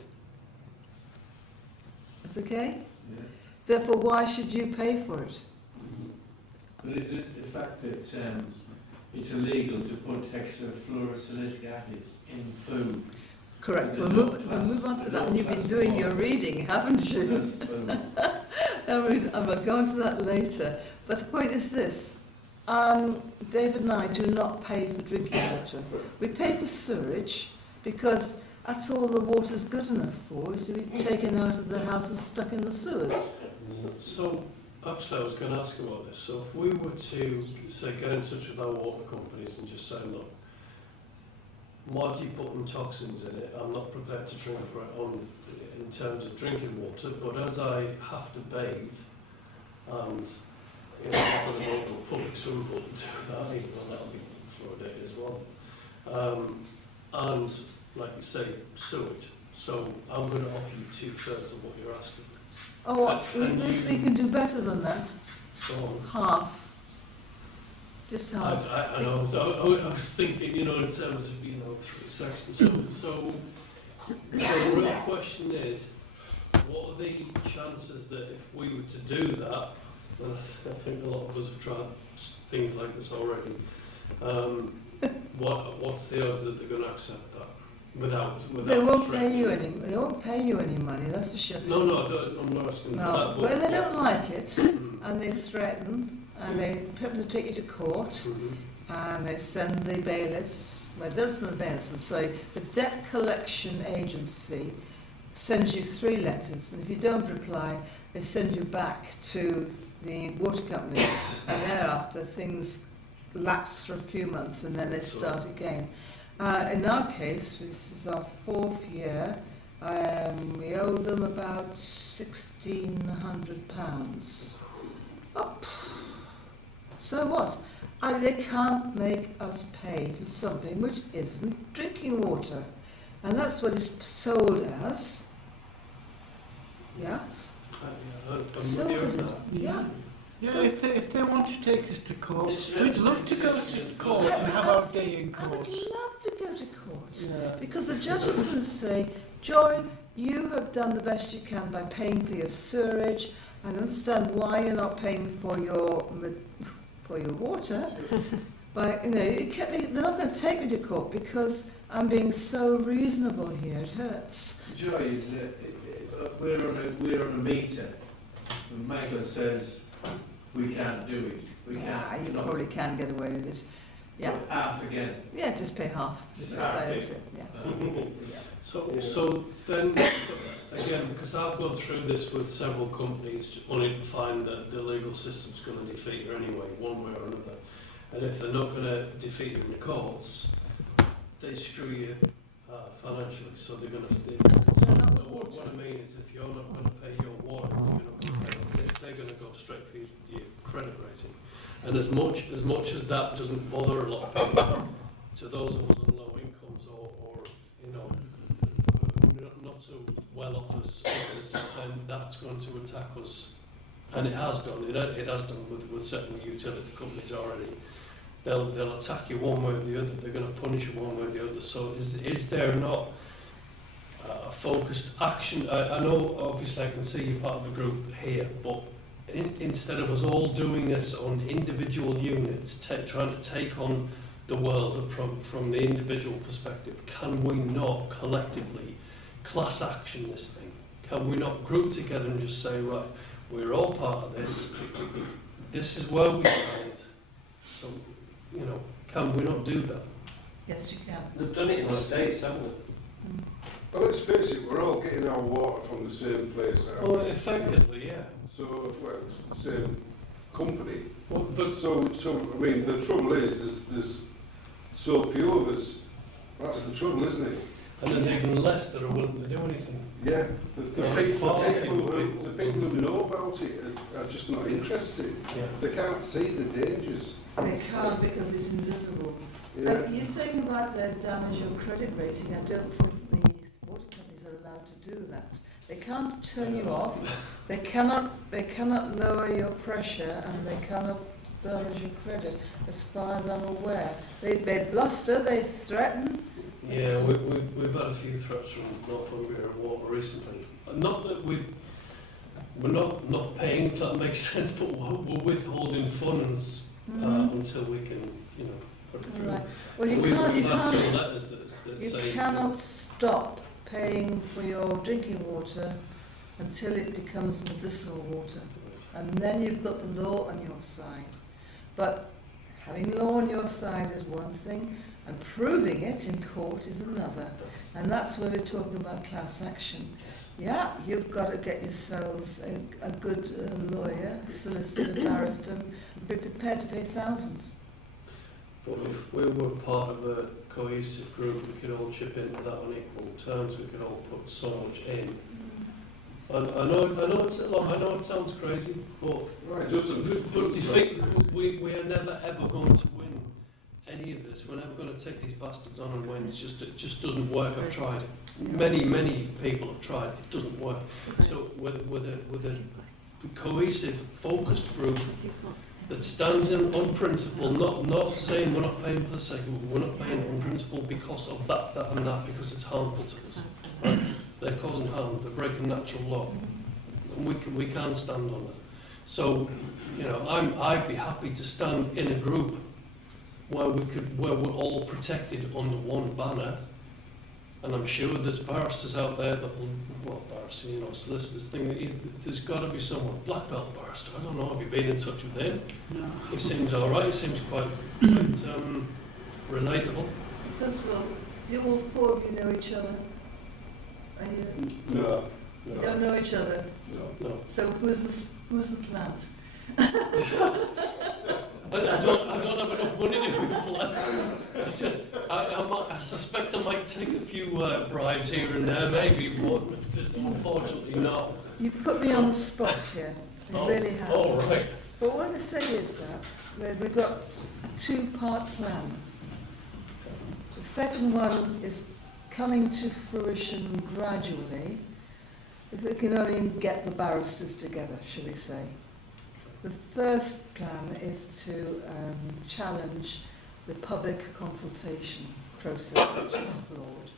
That's okay? Yeah. Therefore, why should you pay for it? But is it the fact that it's illegal to put extra fluorosilicic acid in food? Correct. The We'll low move class- on to the that. low And you've been class doing your water. reading, haven't you? That's food. I will go on to that later. But the point is this. David and I do not pay for drinking water. We pay for sewerage because that's all the water's good enough for, is to be taken out of the house and stuck in the sewers. So, actually, I was going to ask about this. So, if we were to, say, get in touch with our water companies and just say, look, why do you put them toxins in it? I'm not prepared to drink for it in terms of drinking water, but as I have to bathe, and you know, I'm going to go to a public swimming pool and do that, even though that'll be fluoridated as well. And, like you say, sewage. So, I'm going to offer you 2/3 of what you're asking. Oh, what? And We can do better than that. So, Half. Just half. I know. I was thinking, you know, in terms of, you know, 3 sections. So the real question is, what are the chances that if we were to do that, and I think a lot of us have tried things like this already, what's the odds that they're going to accept that without They won't pay threatening? you any. They won't pay you any money. That's for sure. No, I'm not asking for No, that. well, they don't like it, and they threaten, and they threaten to take you to court, Mhm. and they send the bailiffs. Well, they don't send the bailiffs. I'm sorry. The debt collection agency sends you 3 letters, and if you don't reply, they send you back to the water company, and thereafter things lapse for a few months, and then they start again. In our case, this is our 4th year. We owe them about £1,600. Oh, so what? They can't make us pay for something which isn't drinking water. And that's what it's sold as. Yes? I'm So with you is on it? that. Yeah. Yeah, So- if they want to take us to court, It's we'd love to go to representation. court and have our day in I would court. love to go to court. Yeah. Because the judge is going to say, Joy, you have done the best you can by paying for your sewerage. I understand why you're not paying for your water. But, you know, they're not going to take me to court because I'm being so reasonable here. It hurts. Joy is we're on a meter, and Michael says we can't do it. We Yeah, can't. you not- probably can get away with it. Yeah. Half again. Yeah, just pay half. Just So half that's it. it. Yeah. So then, again, because I've gone through this with several companies, only to find that the legal system's going to defeat you anyway, one way or another. And if they're not going to defeat you in the courts, they screw you financially. So they're going to. What I mean is, if you're not going to pay your water, if you're not going to pay, they're going to go straight for your credit rating. And as much as that doesn't bother a lot of people, to those of us on low incomes or you know, not so well off as others, then that's going to attack us, and it has done. It has done with certain utility companies already. They'll attack you one way or the other. They're going to punish you one way or the other. So is there not a focused action? I know obviously I can see you're part of a group here, but instead of us all doing this on individual units, trying to take on the world from the individual perspective, can we not collectively class action this thing? Can we not group together and just say, right, we're all part of this, this is where we stand, so, you know, can we not do that? Yes, you can. They've done it in the States, haven't they? Well, let's face it, we're all getting our water from the same place, aren't Well, we? effectively, yeah. So, well, same company. Well, but So, I mean, the trouble is, there's so few of us. That's the trouble, isn't it? and there's even less that are willing to do anything. Yeah, the Yeah, people far fewer who know about it are just not interested. Yeah. They can't see the dangers. They can't because it's invisible. Yeah. You're saying about the damage your credit rating. I don't think the water companies are allowed to do that. They can't turn you off. They cannot lower your pressure, and they cannot damage your credit, as far as I'm aware. They bluster, they threaten, Yeah, we've had a few threats from Northumbria and Water recently. Not that we're not paying, if that makes sense, but we're withholding funds until we can, you know, put it through. Right. Well, you We've can't, had two letters that you say cannot stop paying for your drinking water until it becomes medicinal water. And then you've got the law on your side. But having law on your side is one thing, and proving it in court is another. And that's where we're talking about class action. Yeah, you've got to get yourselves a good lawyer, solicitor, barrister, and be prepared to pay thousands. But if we were part of a cohesive group, we could all chip into that on equal terms. We could all put so much in. And I know it sounds crazy, but we are never ever going to win any of this. We're never going to take these bastards on and win. It just doesn't work. I've tried. Many people have tried. It doesn't work. So with a cohesive, focused group that stands on principle, not saying we're not paying for the sake of it, we're not paying on principle because of that and that, because it's harmful to us. Right? They're causing harm, they're breaking natural law. And we can't stand on that. So, you know, I'd be happy to stand in a group where we're all protected under one banner. And I'm sure there's barristers out there that will, well, barristers, you know, solicitors there's got to be someone, black belt barrister. I don't know, have you been in touch with him? No. He seems all right. He seems quite relatable. First of all, do all four of you know each other? Are you? No. You don't know each other? No. So who's the plant? I don't have enough money to be plant. I suspect I might take a few bribes here and there, maybe, but just unfortunately not. You put me on the spot here. You really have. Oh, right. But what I'm going to say is that we've got a two-part plan. The second one is coming to fruition gradually, if we can only get the barristers together, shall we say. The first plan is to challenge the public consultation process, which is flawed,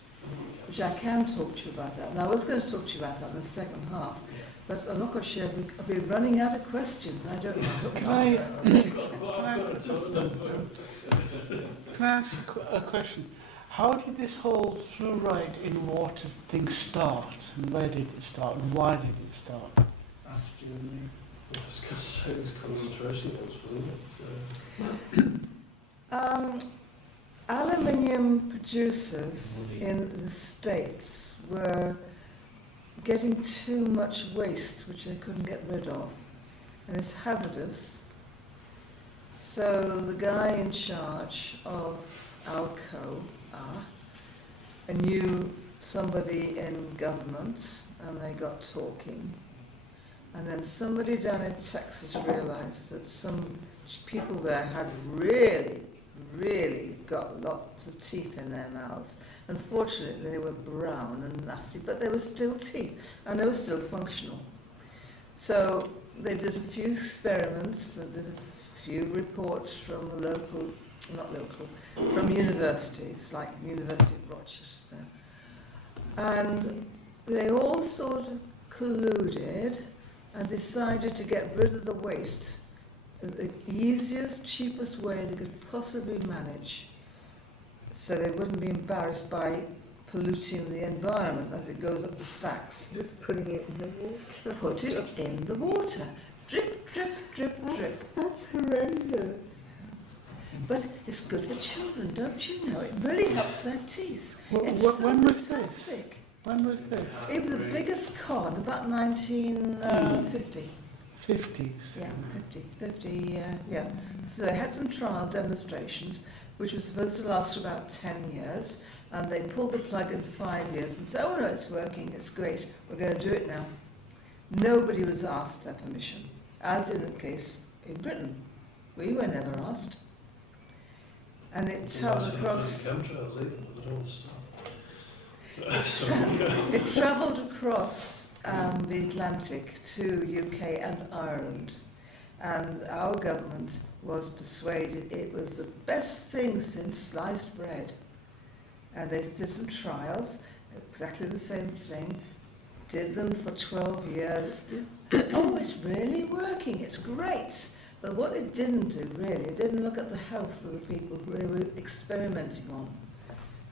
which I can talk to you about that. Now, I was going to talk to you about that in the second half, but I'm not quite sure if we're running out of questions. I don't know. Can I ask a question? How did this whole fluoride in water thing start? And where did it start? And why did it start? Asked you and me. I was going to say it was concentration camps, wasn't it? Aluminium producers in the States were getting too much waste, which they couldn't get rid of, and it's hazardous. So the guy in charge of Alcoa knew somebody in government, and they got talking. And then somebody down in Texas realized that some people there had really got lots of teeth in their mouths. Unfortunately, they were brown and nasty, but they were still teeth, and they were still functional. So they did a few experiments, and did a few reports from from universities, like University of Rochester. And they all sort of colluded and decided to get rid of the waste the easiest, cheapest way they could possibly manage, so they wouldn't be embarrassed by polluting the environment as it goes up the stacks. Just putting it in the water. Put it in the water. Drip, drip, drip, drip. That's horrendous. But it's good for children, don't you know? It really helps their teeth. It's When was this? fantastic. When was this? It was the biggest con, about 1950. 50s. Yeah, 50, yeah. So they had some trial demonstrations, which was supposed to last for about 10 years, and they pulled the plug in 5 years and said, oh no, it's working, it's great, we're going to do it now. Nobody was asked their permission, as in the case in Britain. We were never asked. And it travelled across... It travelled across the Atlantic to UK and Ireland, and our government was persuaded it was the best thing since sliced bread. And they did some trials, exactly the same thing, did them for 12 years. Oh, it's really working, it's great. But what it didn't do, really, it didn't look at the health of the people who they were experimenting on.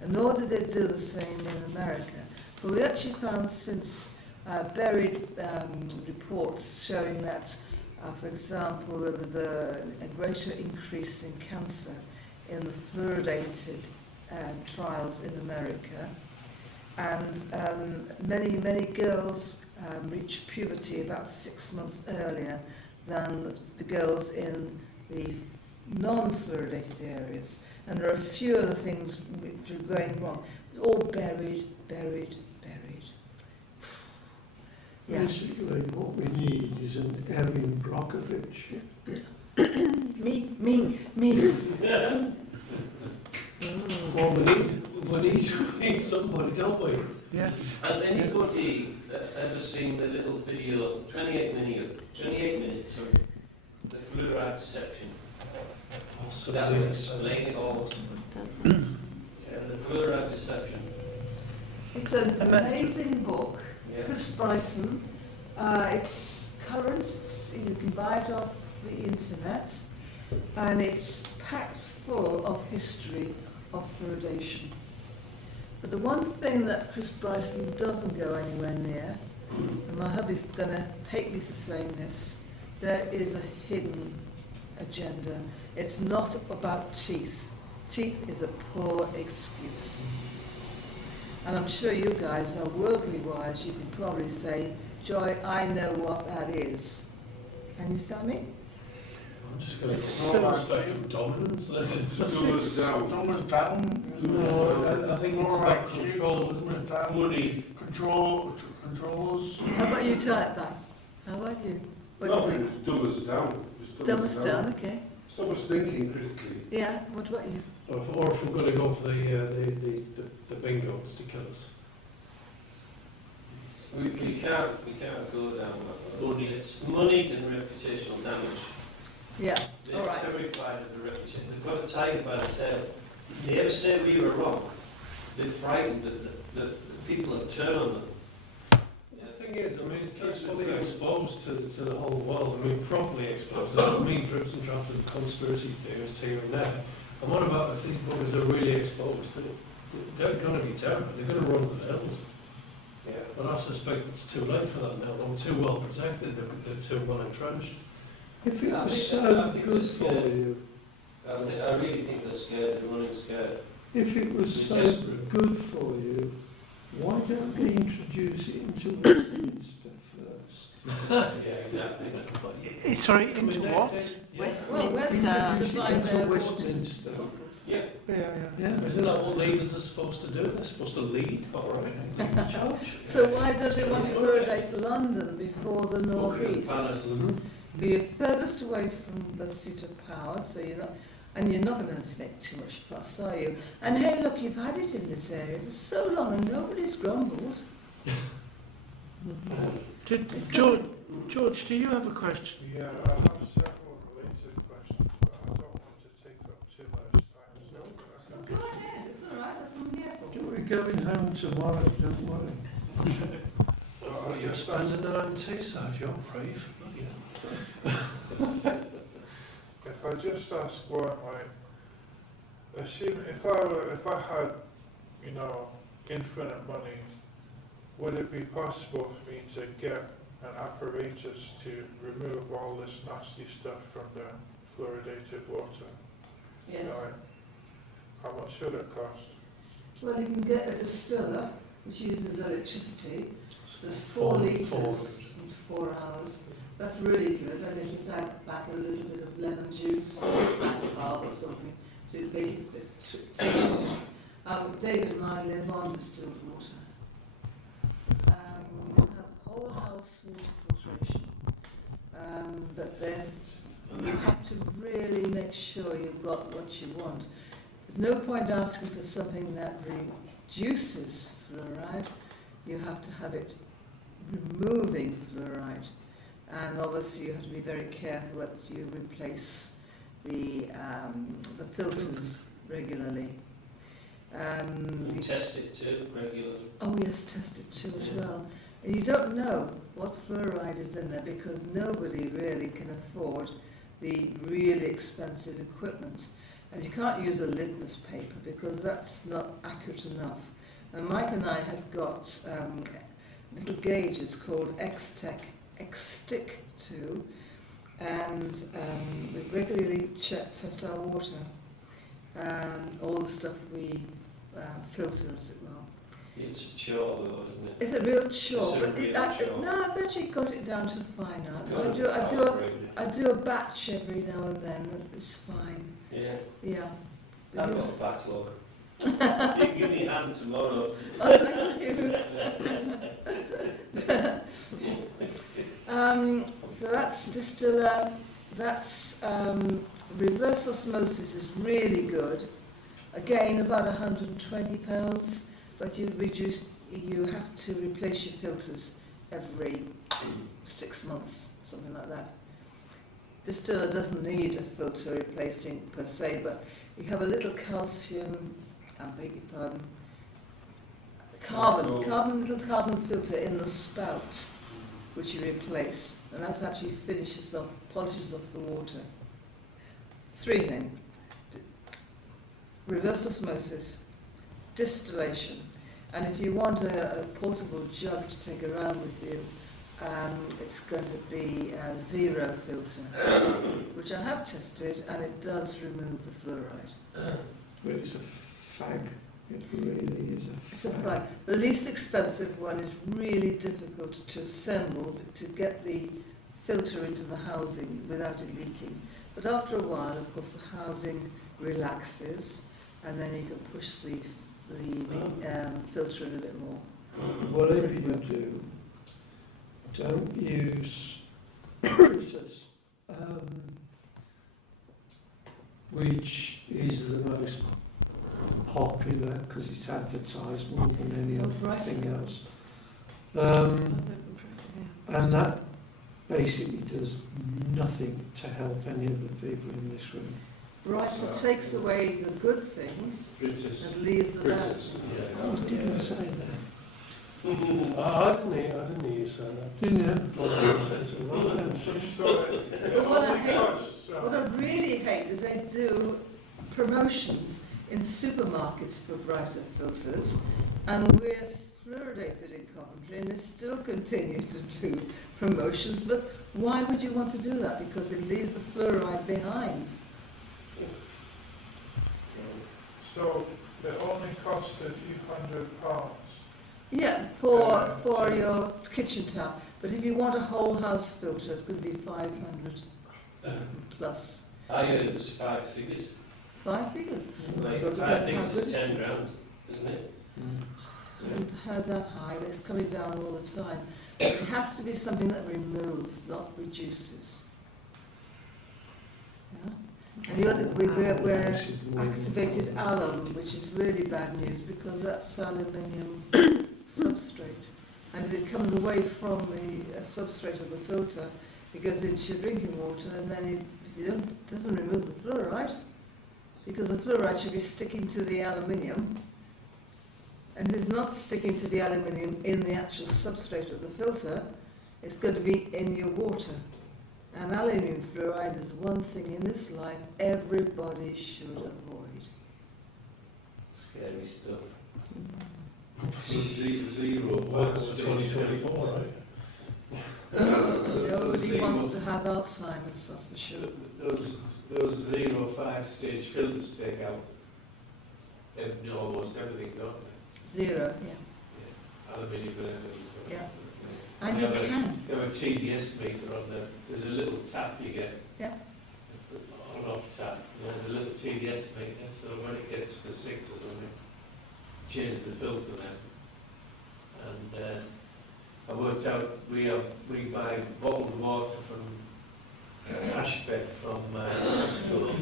And nor did it do the same in America. But we actually found since buried reports showing that, for example, there was a greater increase in cancer in the fluoridated trials in America. And many girls reached puberty about 6 months earlier than the girls in the non-fluoridated areas. And there are a few other things which are going wrong. It's all buried. Yeah. Basically, what we need is an Erin Brockovich. Me. Well, we need somebody, don't we? Yeah. Has anybody ever seen the little video, 28 minutes, sorry, the fluoride deception? So that will explain it all. Yeah, the fluoride deception. It's an amazing book. Yeah. Chris Bryson. It's current. You can buy it off the internet, and it's packed full of history of fluoridation. But the one thing that Chris Bryson doesn't go anywhere near, and my hubby's going to hate me for saying this, there is a hidden agenda. It's not about teeth. Teeth is a poor excuse. And I'm sure you guys are worldly wise. You can probably say, Joy, I know what that is. Can you tell me? I'm just going to throw spectrum dominance. Dumbers down. Dumbers down. No, I think it's about control. Money. Controls. How about you, type back? How about you? What do you Nothing, think? dumb us down. Just Dumb us down, okay. Stop us thinking critically. Yeah, what about you? Or if we're going to go for the bingo, it's to kill us. We can't go down that road. It's money and reputational damage. Yeah, They're all right. terrified of the reputation. They've got a tiger by the tail. If they ever say we were wrong, they're frightened that the people will turn on them. The thing is, I mean, if it's fully exposed to the whole world, I mean, properly exposed, I don't mean drips and drabs of conspiracy theories here and there. And what about if these buggers are really exposed? They're going to be terrified. They're going to run for the hills. Yeah. But I suspect it's too late for that now. They're too well protected. They're too well entrenched. If it I was think so they're good for scared. you, I really think they're scared. They're running scared. if it was They're so desperate. good for you, why don't they introduce it into Westminster first? Yeah, exactly. Sorry, into what? Well, Westminster. Into Westminster. Yeah. Yeah. Isn't that what leaders are supposed to do? They're supposed to lead, all right, lead the charge. So why does it want to fluoridate London before the North East? Palace. You're furthest away from the seat of power, so you're not going to make too much fuss, are you? And hey, look, you've had it in this area for so long and nobody's grumbled. George, do you have a question? Yeah, I have several related questions, but I don't want to take up too much time. So I can Go ahead, it's all right, that's what I'm here for. We're going home tomorrow, don't worry. Well, you're spending the night in Teesside, you're brave. Bloody hell. If I just ask what assume if I had, infinite money, would it be possible for me to get an apparatus to remove all this nasty stuff from the fluoridated water? Yes. Right. How much should it cost? Well, you can get a distiller which uses electricity. There's 4 litres in 4 hours. That's really good. And if you add back a little bit of lemon juice or black herb or something to make it a bit tasty. David and I live on distilled water. You can have whole house water filtration, but then you have to really make sure you've got what you want. There's no point asking for something that reduces fluoride. You have to have it removing fluoride. And obviously you have to be very careful that you replace the filters regularly. You test it too regularly. Oh yes, test it too as well. And you don't know what fluoride is in there because nobody really can afford the really expensive equipment. And you can't use a litmus paper because that's not accurate enough. And Mike and I have got little gauges called X-Stick 2, and we regularly test our water. All the stuff we filter, as it were. It's a chore though, isn't it? It's a real chore. It's a But real chore. no, I've actually got it down to a fine art. I do a batch every now and then, and it's fine. Yeah. Yeah. I've got a backlog. You can give me a hand tomorrow. Oh, thank you. So that's distiller. That's reverse osmosis is really good. Again, about £120, but you have to replace your filters every 6 months, something like that. Distiller doesn't need a filter replacing per se, but you have a little calcium, I beg your pardon, little carbon filter in the spout, which you replace, and that actually polishes off the water. 3 things: reverse osmosis, distillation, and if you want a portable jug to take around with you, it's going to be a zero filter, which I have tested, and it does remove the fluoride. But it's a fag. It really is a fag. It's a fag. The least expensive one is really difficult to assemble to get the filter into the housing without it leaking. But after a while, of course, the housing relaxes, and then you can push the filter in a bit more. Whatever you do, don't use process, which is the most popular because it's advertised more than anything else. And that basically does nothing to help any of the people in this room. Right, so it takes away the good things and leaves the bad. Oh, didn't say that. I didn't hear you say that. Didn't you? But what I really hate is they do promotions in supermarkets for brighter filters, and we're fluoridated in Coventry, and they still continue to do promotions. But why would you want to do that? Because it leaves the fluoride behind. So it only costs a few £100. Yeah, for your kitchen tap. But if you want a whole house filter, it's going to be 500 plus. I heard it was 5 figures. 5 figures? Like So it 5 depends figures how good is it 10 is. grand, isn't it? I haven't heard that high, but it's coming down all the time. It has to be something that removes, not reduces. Yeah? And we're activated alum, which is really bad news because that's aluminium substrate. And if it comes away from the substrate of the filter, it goes into your drinking water, and then it doesn't remove the fluoride, because the fluoride should be sticking to the aluminium. And if it's not sticking to the aluminium in the actual substrate of the filter, it's going to be in your water. And aluminium fluoride is one thing in this life everybody should avoid. Scary stuff. Zero. That's 2024, right? Nobody wants to have Alzheimer's, that's for sure. Those 0 5-stage filters take out almost everything, don't they? 0, yeah. Aluminium and everything. Yeah. And you can. You have a TDS meter on there. There's a little tap you get. Yeah. On and off tap. And there's a little TDS meter, so when it gets to 6 or something, change the filter then. And I worked out we buy bottled water from Ashbed from Tesco.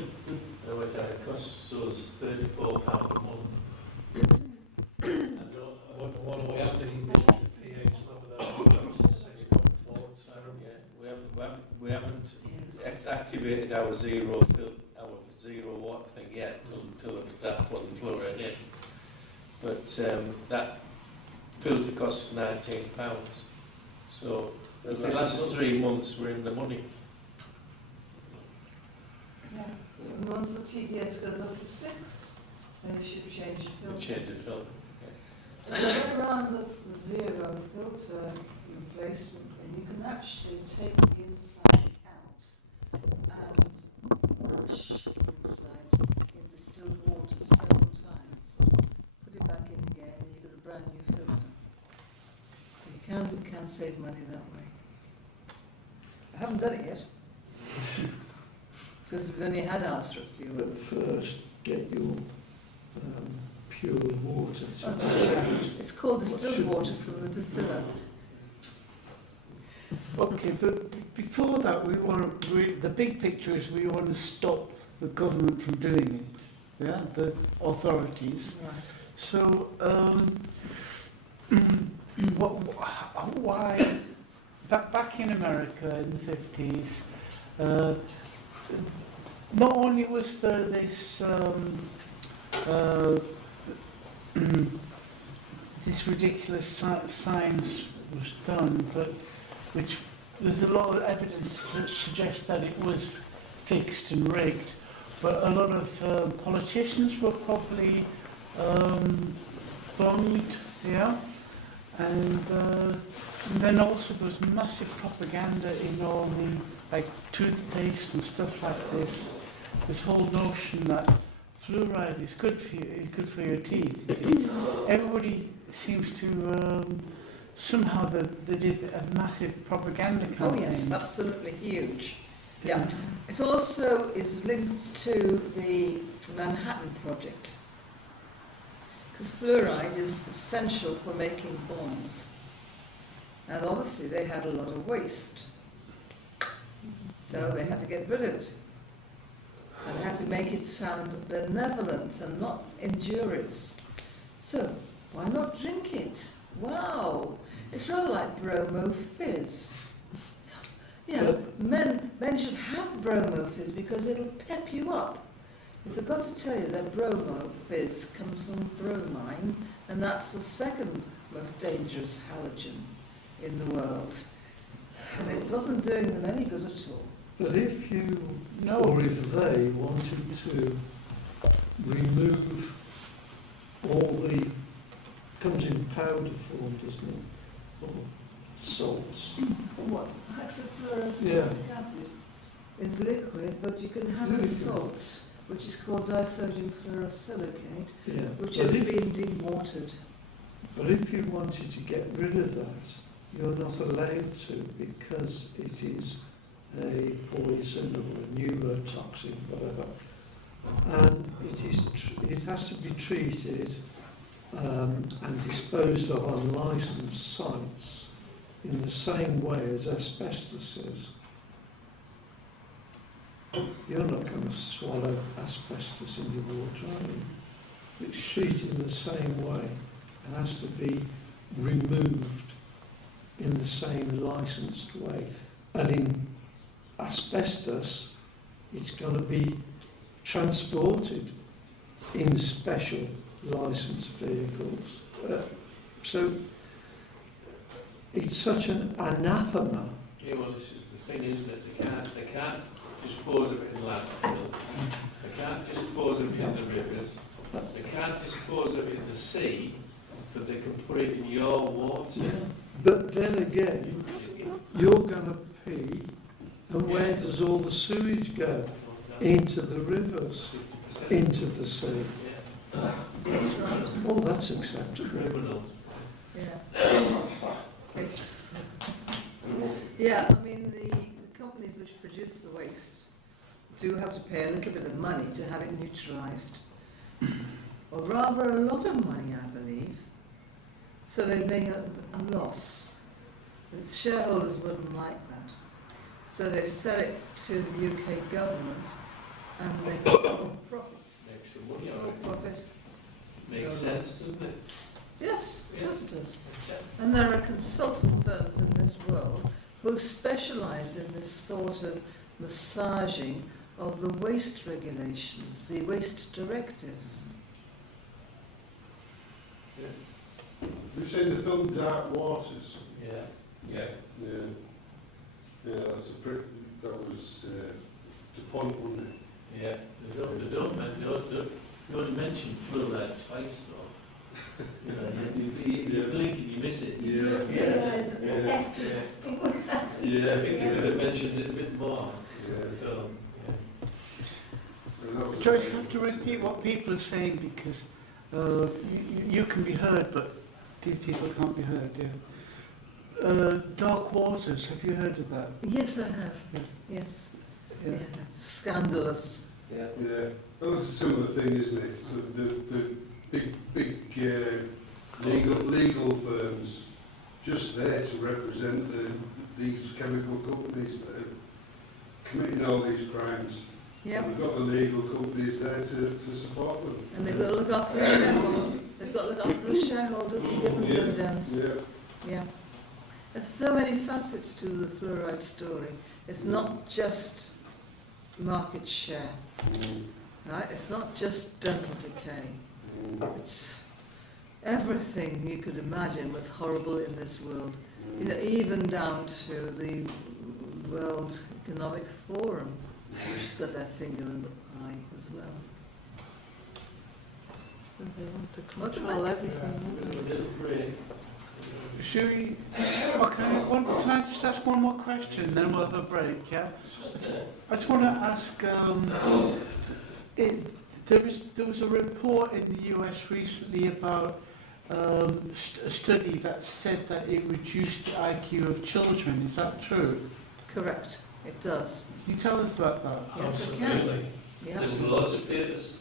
I worked out it costs us £34 a month. What was the pH level that? 6.4. We haven't activated our zero water thing yet until we start putting fluoride in. but that filter costs £19. So for the last 3 months we're in the money. Yeah. And once the TDS goes up to 6, then you should change the filter. We change the filter. There's a way around the zero filter replacement thing. You can actually take the inside out and wash the inside in distilled water several times. Put it back in again and you've got a brand new filter. You can save money that way. I haven't done it yet. Because we've only had ours for a few But months. first, get your pure water. It's called distilled water from the distiller. Okay, but before that, we want to. The big picture is we want to stop the government from doing it. Yeah, the authorities. Right. So, why? Back in America in the 50s, not only was there this this ridiculous science was done, but which there's a lot of evidence that suggests that it was fixed and rigged. But a lot of politicians were probably bunged, yeah. And then also there was massive propaganda in all the like toothpaste and stuff like this. This whole notion that fluoride is good for you, is good for your teeth. Everybody seems to somehow they did a massive propaganda campaign. Oh yes, absolutely huge. Yeah. It also is linked to the Manhattan Project. Because fluoride is essential for making bombs. And obviously they had a lot of waste. So they had to get rid of it. And they had to make it sound benevolent and not injurious. So why not drink it? Wow! It's rather like bromo fizz. Yeah, men should have bromo fizz because it'll pep you up. I forgot to tell you that bromo fizz comes from bromine, and that's the second most dangerous halogen in the world. And it wasn't doing them any good at all. But if you, or if they wanted to remove all the, comes in powder form, doesn't it? Or salts. What? Hexafluorosilicic Yeah. acid is liquid, but you can have a salt, which is called disodium fluorosilicate, Yeah. which But has if- been dewatered. But if you wanted to get rid of that, you're not allowed to because it is a poison or a neurotoxin, whatever. And it has to be treated and disposed of on licensed sites in the same way as asbestos is. You're not going to swallow asbestos in your water, are you? It's treated in the same way and has to be removed in the same licensed way. And in asbestos, it's going to be transported in special licensed vehicles. So it's such an anathema. Yeah, well, this is the thing, isn't it? They can't dispose of it in landfill. They can't dispose of it in the rivers. They can't dispose of it in the sea, but they can put it in your water. Yeah. But then again, you're going to pee, and where does all the sewage go? Into the rivers, into the sea. That's right. Oh, that's acceptable. Criminal. Yeah. It's, yeah, I mean, the companies which produce the waste do have to pay a little bit of money to have it neutralised. Or rather a lot of money, I believe. So they make a loss. The shareholders wouldn't like that. So they sell it to the UK government and make a small profit. Make some money Small out of it. profit. Makes sense, doesn't it? Yes, of course it does. Makes sense. And there are consultant firms in this world who specialise in this sort of massaging of the waste regulations, the waste directives. You've seen the film Dark Waters? Yeah. Yeah. Yeah. Yeah, that was the point, wasn't it? Yeah. They don't mention fluoride twice though. You know, you blink and you miss it. Yeah. Yeah. Yeah. I think they mentioned it a bit more. Yeah. Joyce, you have to repeat what people are saying because you can be heard, but these people can't be heard. Yeah. Dark Waters, have you heard of that? Yes, I have. Yeah. Yes. Yeah. Yeah. Scandalous. Yeah. Well, that's a similar thing, isn't it? The big legal firms just there to represent these chemical companies that are committing all these crimes. Yep. We've got the legal companies there to support them. And they've got to look after the shareholders. They've got to look after the shareholders and give them dividends. Yeah. Yeah. There's so many facets to the fluoride story. It's not just market share, right? It's not just dental decay. It's everything you could imagine was horrible in this world. You know, even down to the World Economic Forum, who's got their finger in the pie as well. They want to control everything. Should we? Okay. Can I just ask one more question, then we'll have a break? Yeah. I just want to ask. There was a report in the US recently about a study that said that it reduced the IQ of children. Is that true? Correct. It does. Can you tell us about that? Yes, I can. Absolutely. Yeah. There's lots of papers.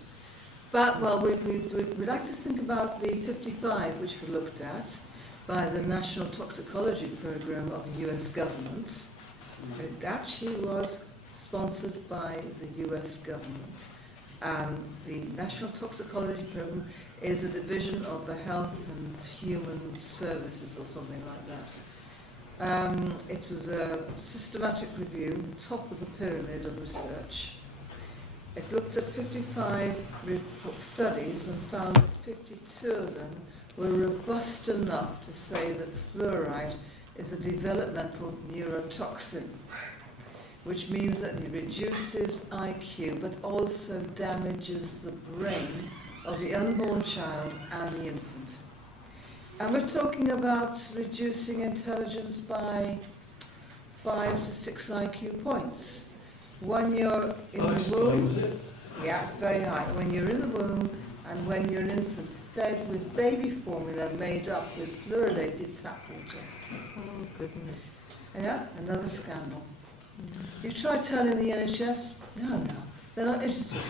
But, well, we'd like to think about the 55, which we looked at by the National Toxicology Program of the US government. It actually was sponsored by the US government. And the National Toxicology Program is a division of the Health and Human Services or something like that. It was a systematic review, the top of the pyramid of research. It looked at 55 studies and found that 52 of them were robust enough to say that fluoride is a developmental neurotoxin, which means that it reduces IQ but also damages the brain of the unborn child and the infant. And we're talking about reducing intelligence by 5 to 6 IQ points. When you're in the womb, yeah, it's very high. When you're in the womb and when you're an infant fed with baby formula made up with fluoridated tap water. Oh, goodness. Yeah, another scandal. You try telling the NHS, no, they're not interested.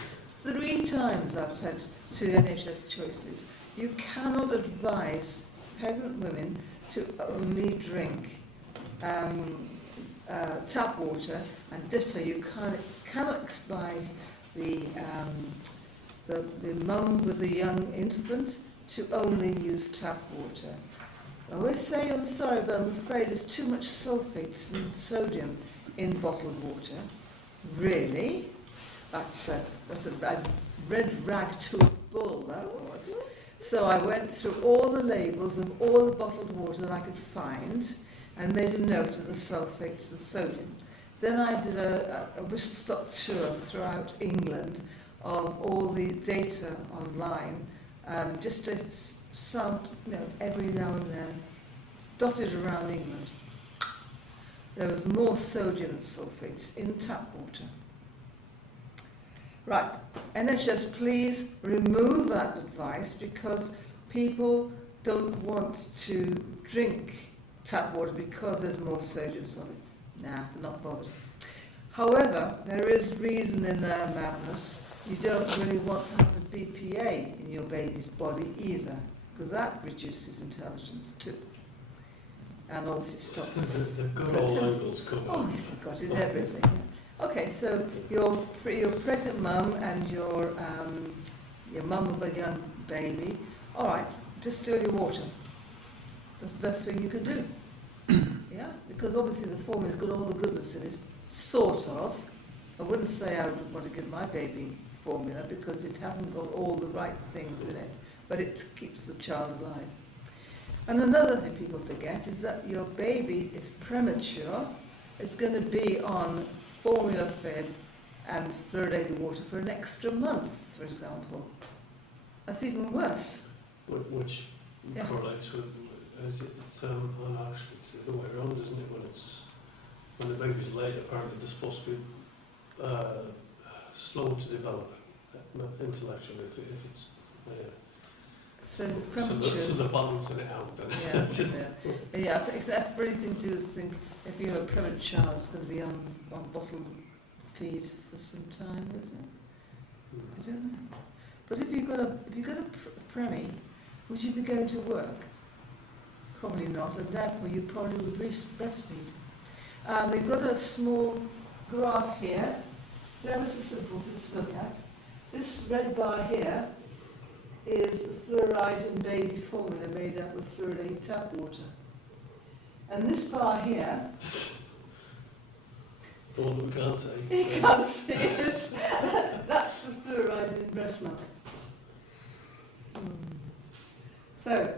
3 times I've said to the NHS choices, you cannot advise pregnant women to only drink tap water, and ditto, you cannot advise the mum with a young infant to only use tap water. I always say, I'm sorry, but I'm afraid there's too much sulfates and sodium in bottled water. Really? That's a red rag to a bull, that was. So I went through all the labels of all the bottled water that I could find and made a note of the sulfates and sodium. Then I did a whistle-stop tour throughout England of all the data online, just to sound, every now and then, dotted around England. There was more sodium and sulfates in tap water. Right, NHS, please remove that advice because people don't want to drink tap water because there's more sodium on it. Nah, they're not bothered. However, there is reason in their madness. You don't really want to have a BPA in your baby's body either, because that reduces intelligence too. And also stops. They've got all angles covered. Oh, yes, they've got it, everything. Okay, so your pregnant mum and your mum of a young baby, all right, distill your water. That's the best thing you can do. Yeah, because obviously the formula's got all the goodness in it, sort of. I wouldn't say I would want to give my baby formula because it hasn't got all the right things in it, but it keeps the child alive. And another thing people forget is that your baby is premature. It's going to be on formula fed and fluoridated water for an extra month, for example. That's even worse. Which Yeah. correlates with, actually it's the other way around, isn't it? When the baby's late, apparently they're supposed to be slow to develop intellectually if it's So premature. So they're balancing it out. Then. Yeah, I think that's very thing to think if you have a pregnant child, it's going to be on bottle feed for some time, isn't it? I don't know. But if you've got a preemie, would you be going to work? Probably not, and therefore you probably would breastfeed. We've got a small graph here. It's ever so simple to just look at. This red bar here is fluoride and baby formula made up with fluoridated tap water. And this bar here, the one that we can't see. you can't see it. That's the fluoride in breast milk. So,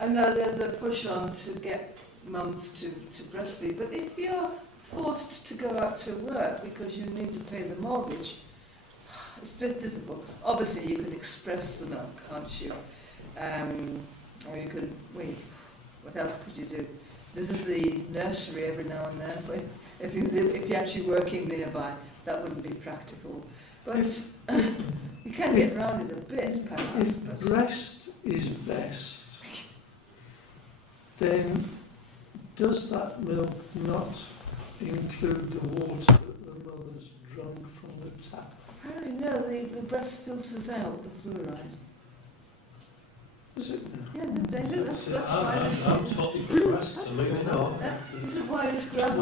I know there's a push on to get mums to breastfeed, but if you're forced to go out to work because you need to pay the mortgage, it's a bit difficult. Obviously, you can express the milk, can't you? Or you could, what else could you do? Visit the nursery every now and then. But if you're actually working nearby, that wouldn't be practical. But you can get around it a bit, perhaps. If breast is best, then does that milk not include the water that the mother's drunk from the tap? Apparently, no, the breast filters out the fluoride. Is it? Yeah, no, they do. That's why this. I'm totally for breasts. I mean, This is why this grab I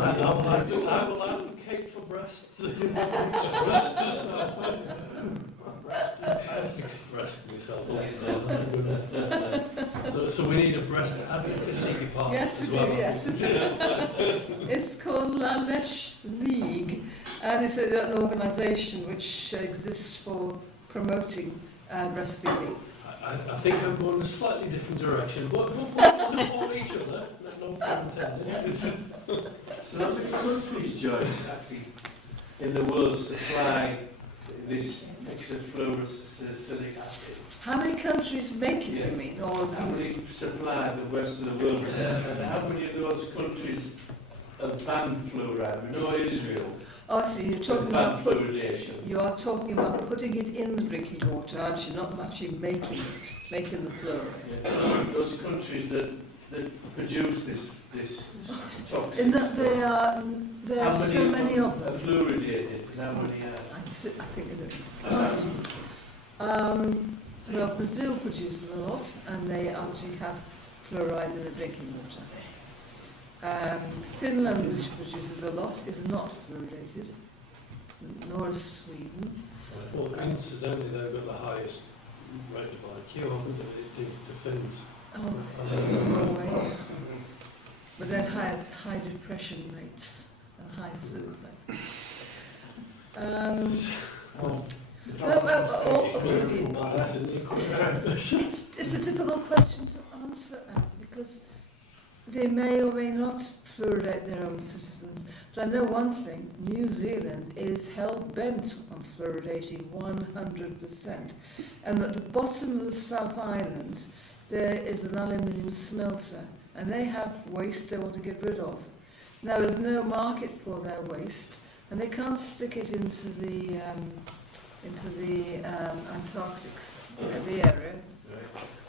will advocate for breasts. Express myself. So we need a breast advocacy department. Yes, we as do, well. yes. It's called La Leche League, and it's an organisation which exists for promoting breastfeeding. I think I'm going a slightly different direction. What support each other? No pun intended. So how many countries, Joyce, actually in the world supply this mix of fluorosilicic acid? How many countries make it, you mean? Or how many supply the rest of the world? And how many of those countries have banned fluoride? We know Israel. Oh, I see. You're talking about fluoridation. You are talking about putting it in the drinking water, aren't you? Not actually making the fluoride. Yeah, those countries that produce this toxin. In that there are so many of them. Fluoridated. How many are? I think well, Brazil produces a lot, and they actually have fluoride in the drinking water. Finland, which produces a lot, is not fluoridated, nor is Sweden. Well, incidentally, they've got the highest rate of IQ, haven't they, the Finns? Oh, Norway. But then high depression rates and high suicide. It's a difficult question to answer, because they may or may not fluoridate their own citizens. But I know one thing, New Zealand is hell-bent on fluoridating 100%. And at the bottom of the South Island, there is an aluminium smelter, and they have waste they want to get rid of. Now, there's no market for their waste, and they can't stick it into the Antarctics, the area,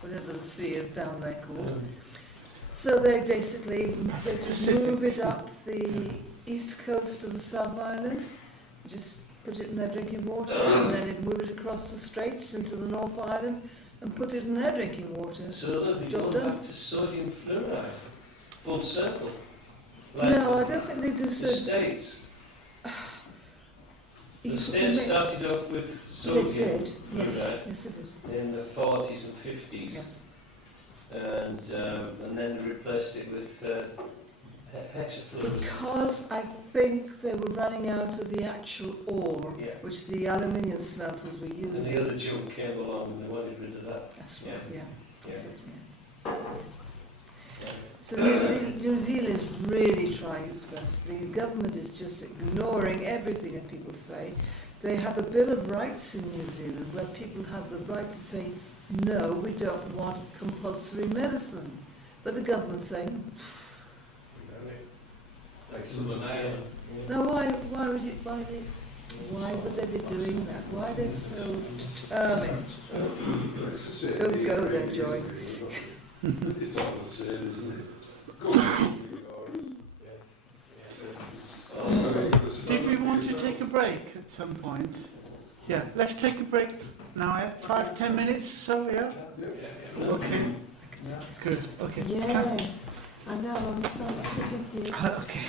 whatever the sea is down there called. So they just move it up the east coast of the South Island, just put it in their drinking water, and then they move it across the straits into the North Island and put it in their drinking water. So they'll be going back to sodium fluoride, full circle. Like No, I don't think they do the so. States. The States started off with sodium did, fluoride yes, it did. in the 40s and 50s. Yes. And then replaced it with hexafluoride. Because I think they were running out of the actual ore, Yeah. which the aluminium smelters were And using. the other junk came along and they wanted rid of that. That's right, yeah. Yeah. That's it, yeah. So New Zealand's really trying its best. The government is just ignoring everything that people say. They have a Bill of Rights in New Zealand where people have the right to say, no, we don't want compulsory medicine. But the government's saying, Like Southern Ireland. now why would they be doing that? Why are they so determined? Don't go there, Joy. It's all the same, isn't it? Did we want to take a break at some point? Yeah, let's take a break now, 5-10 minutes, so yeah? Okay. Good, okay. Yes, I know, I'm so sitting here. Okay.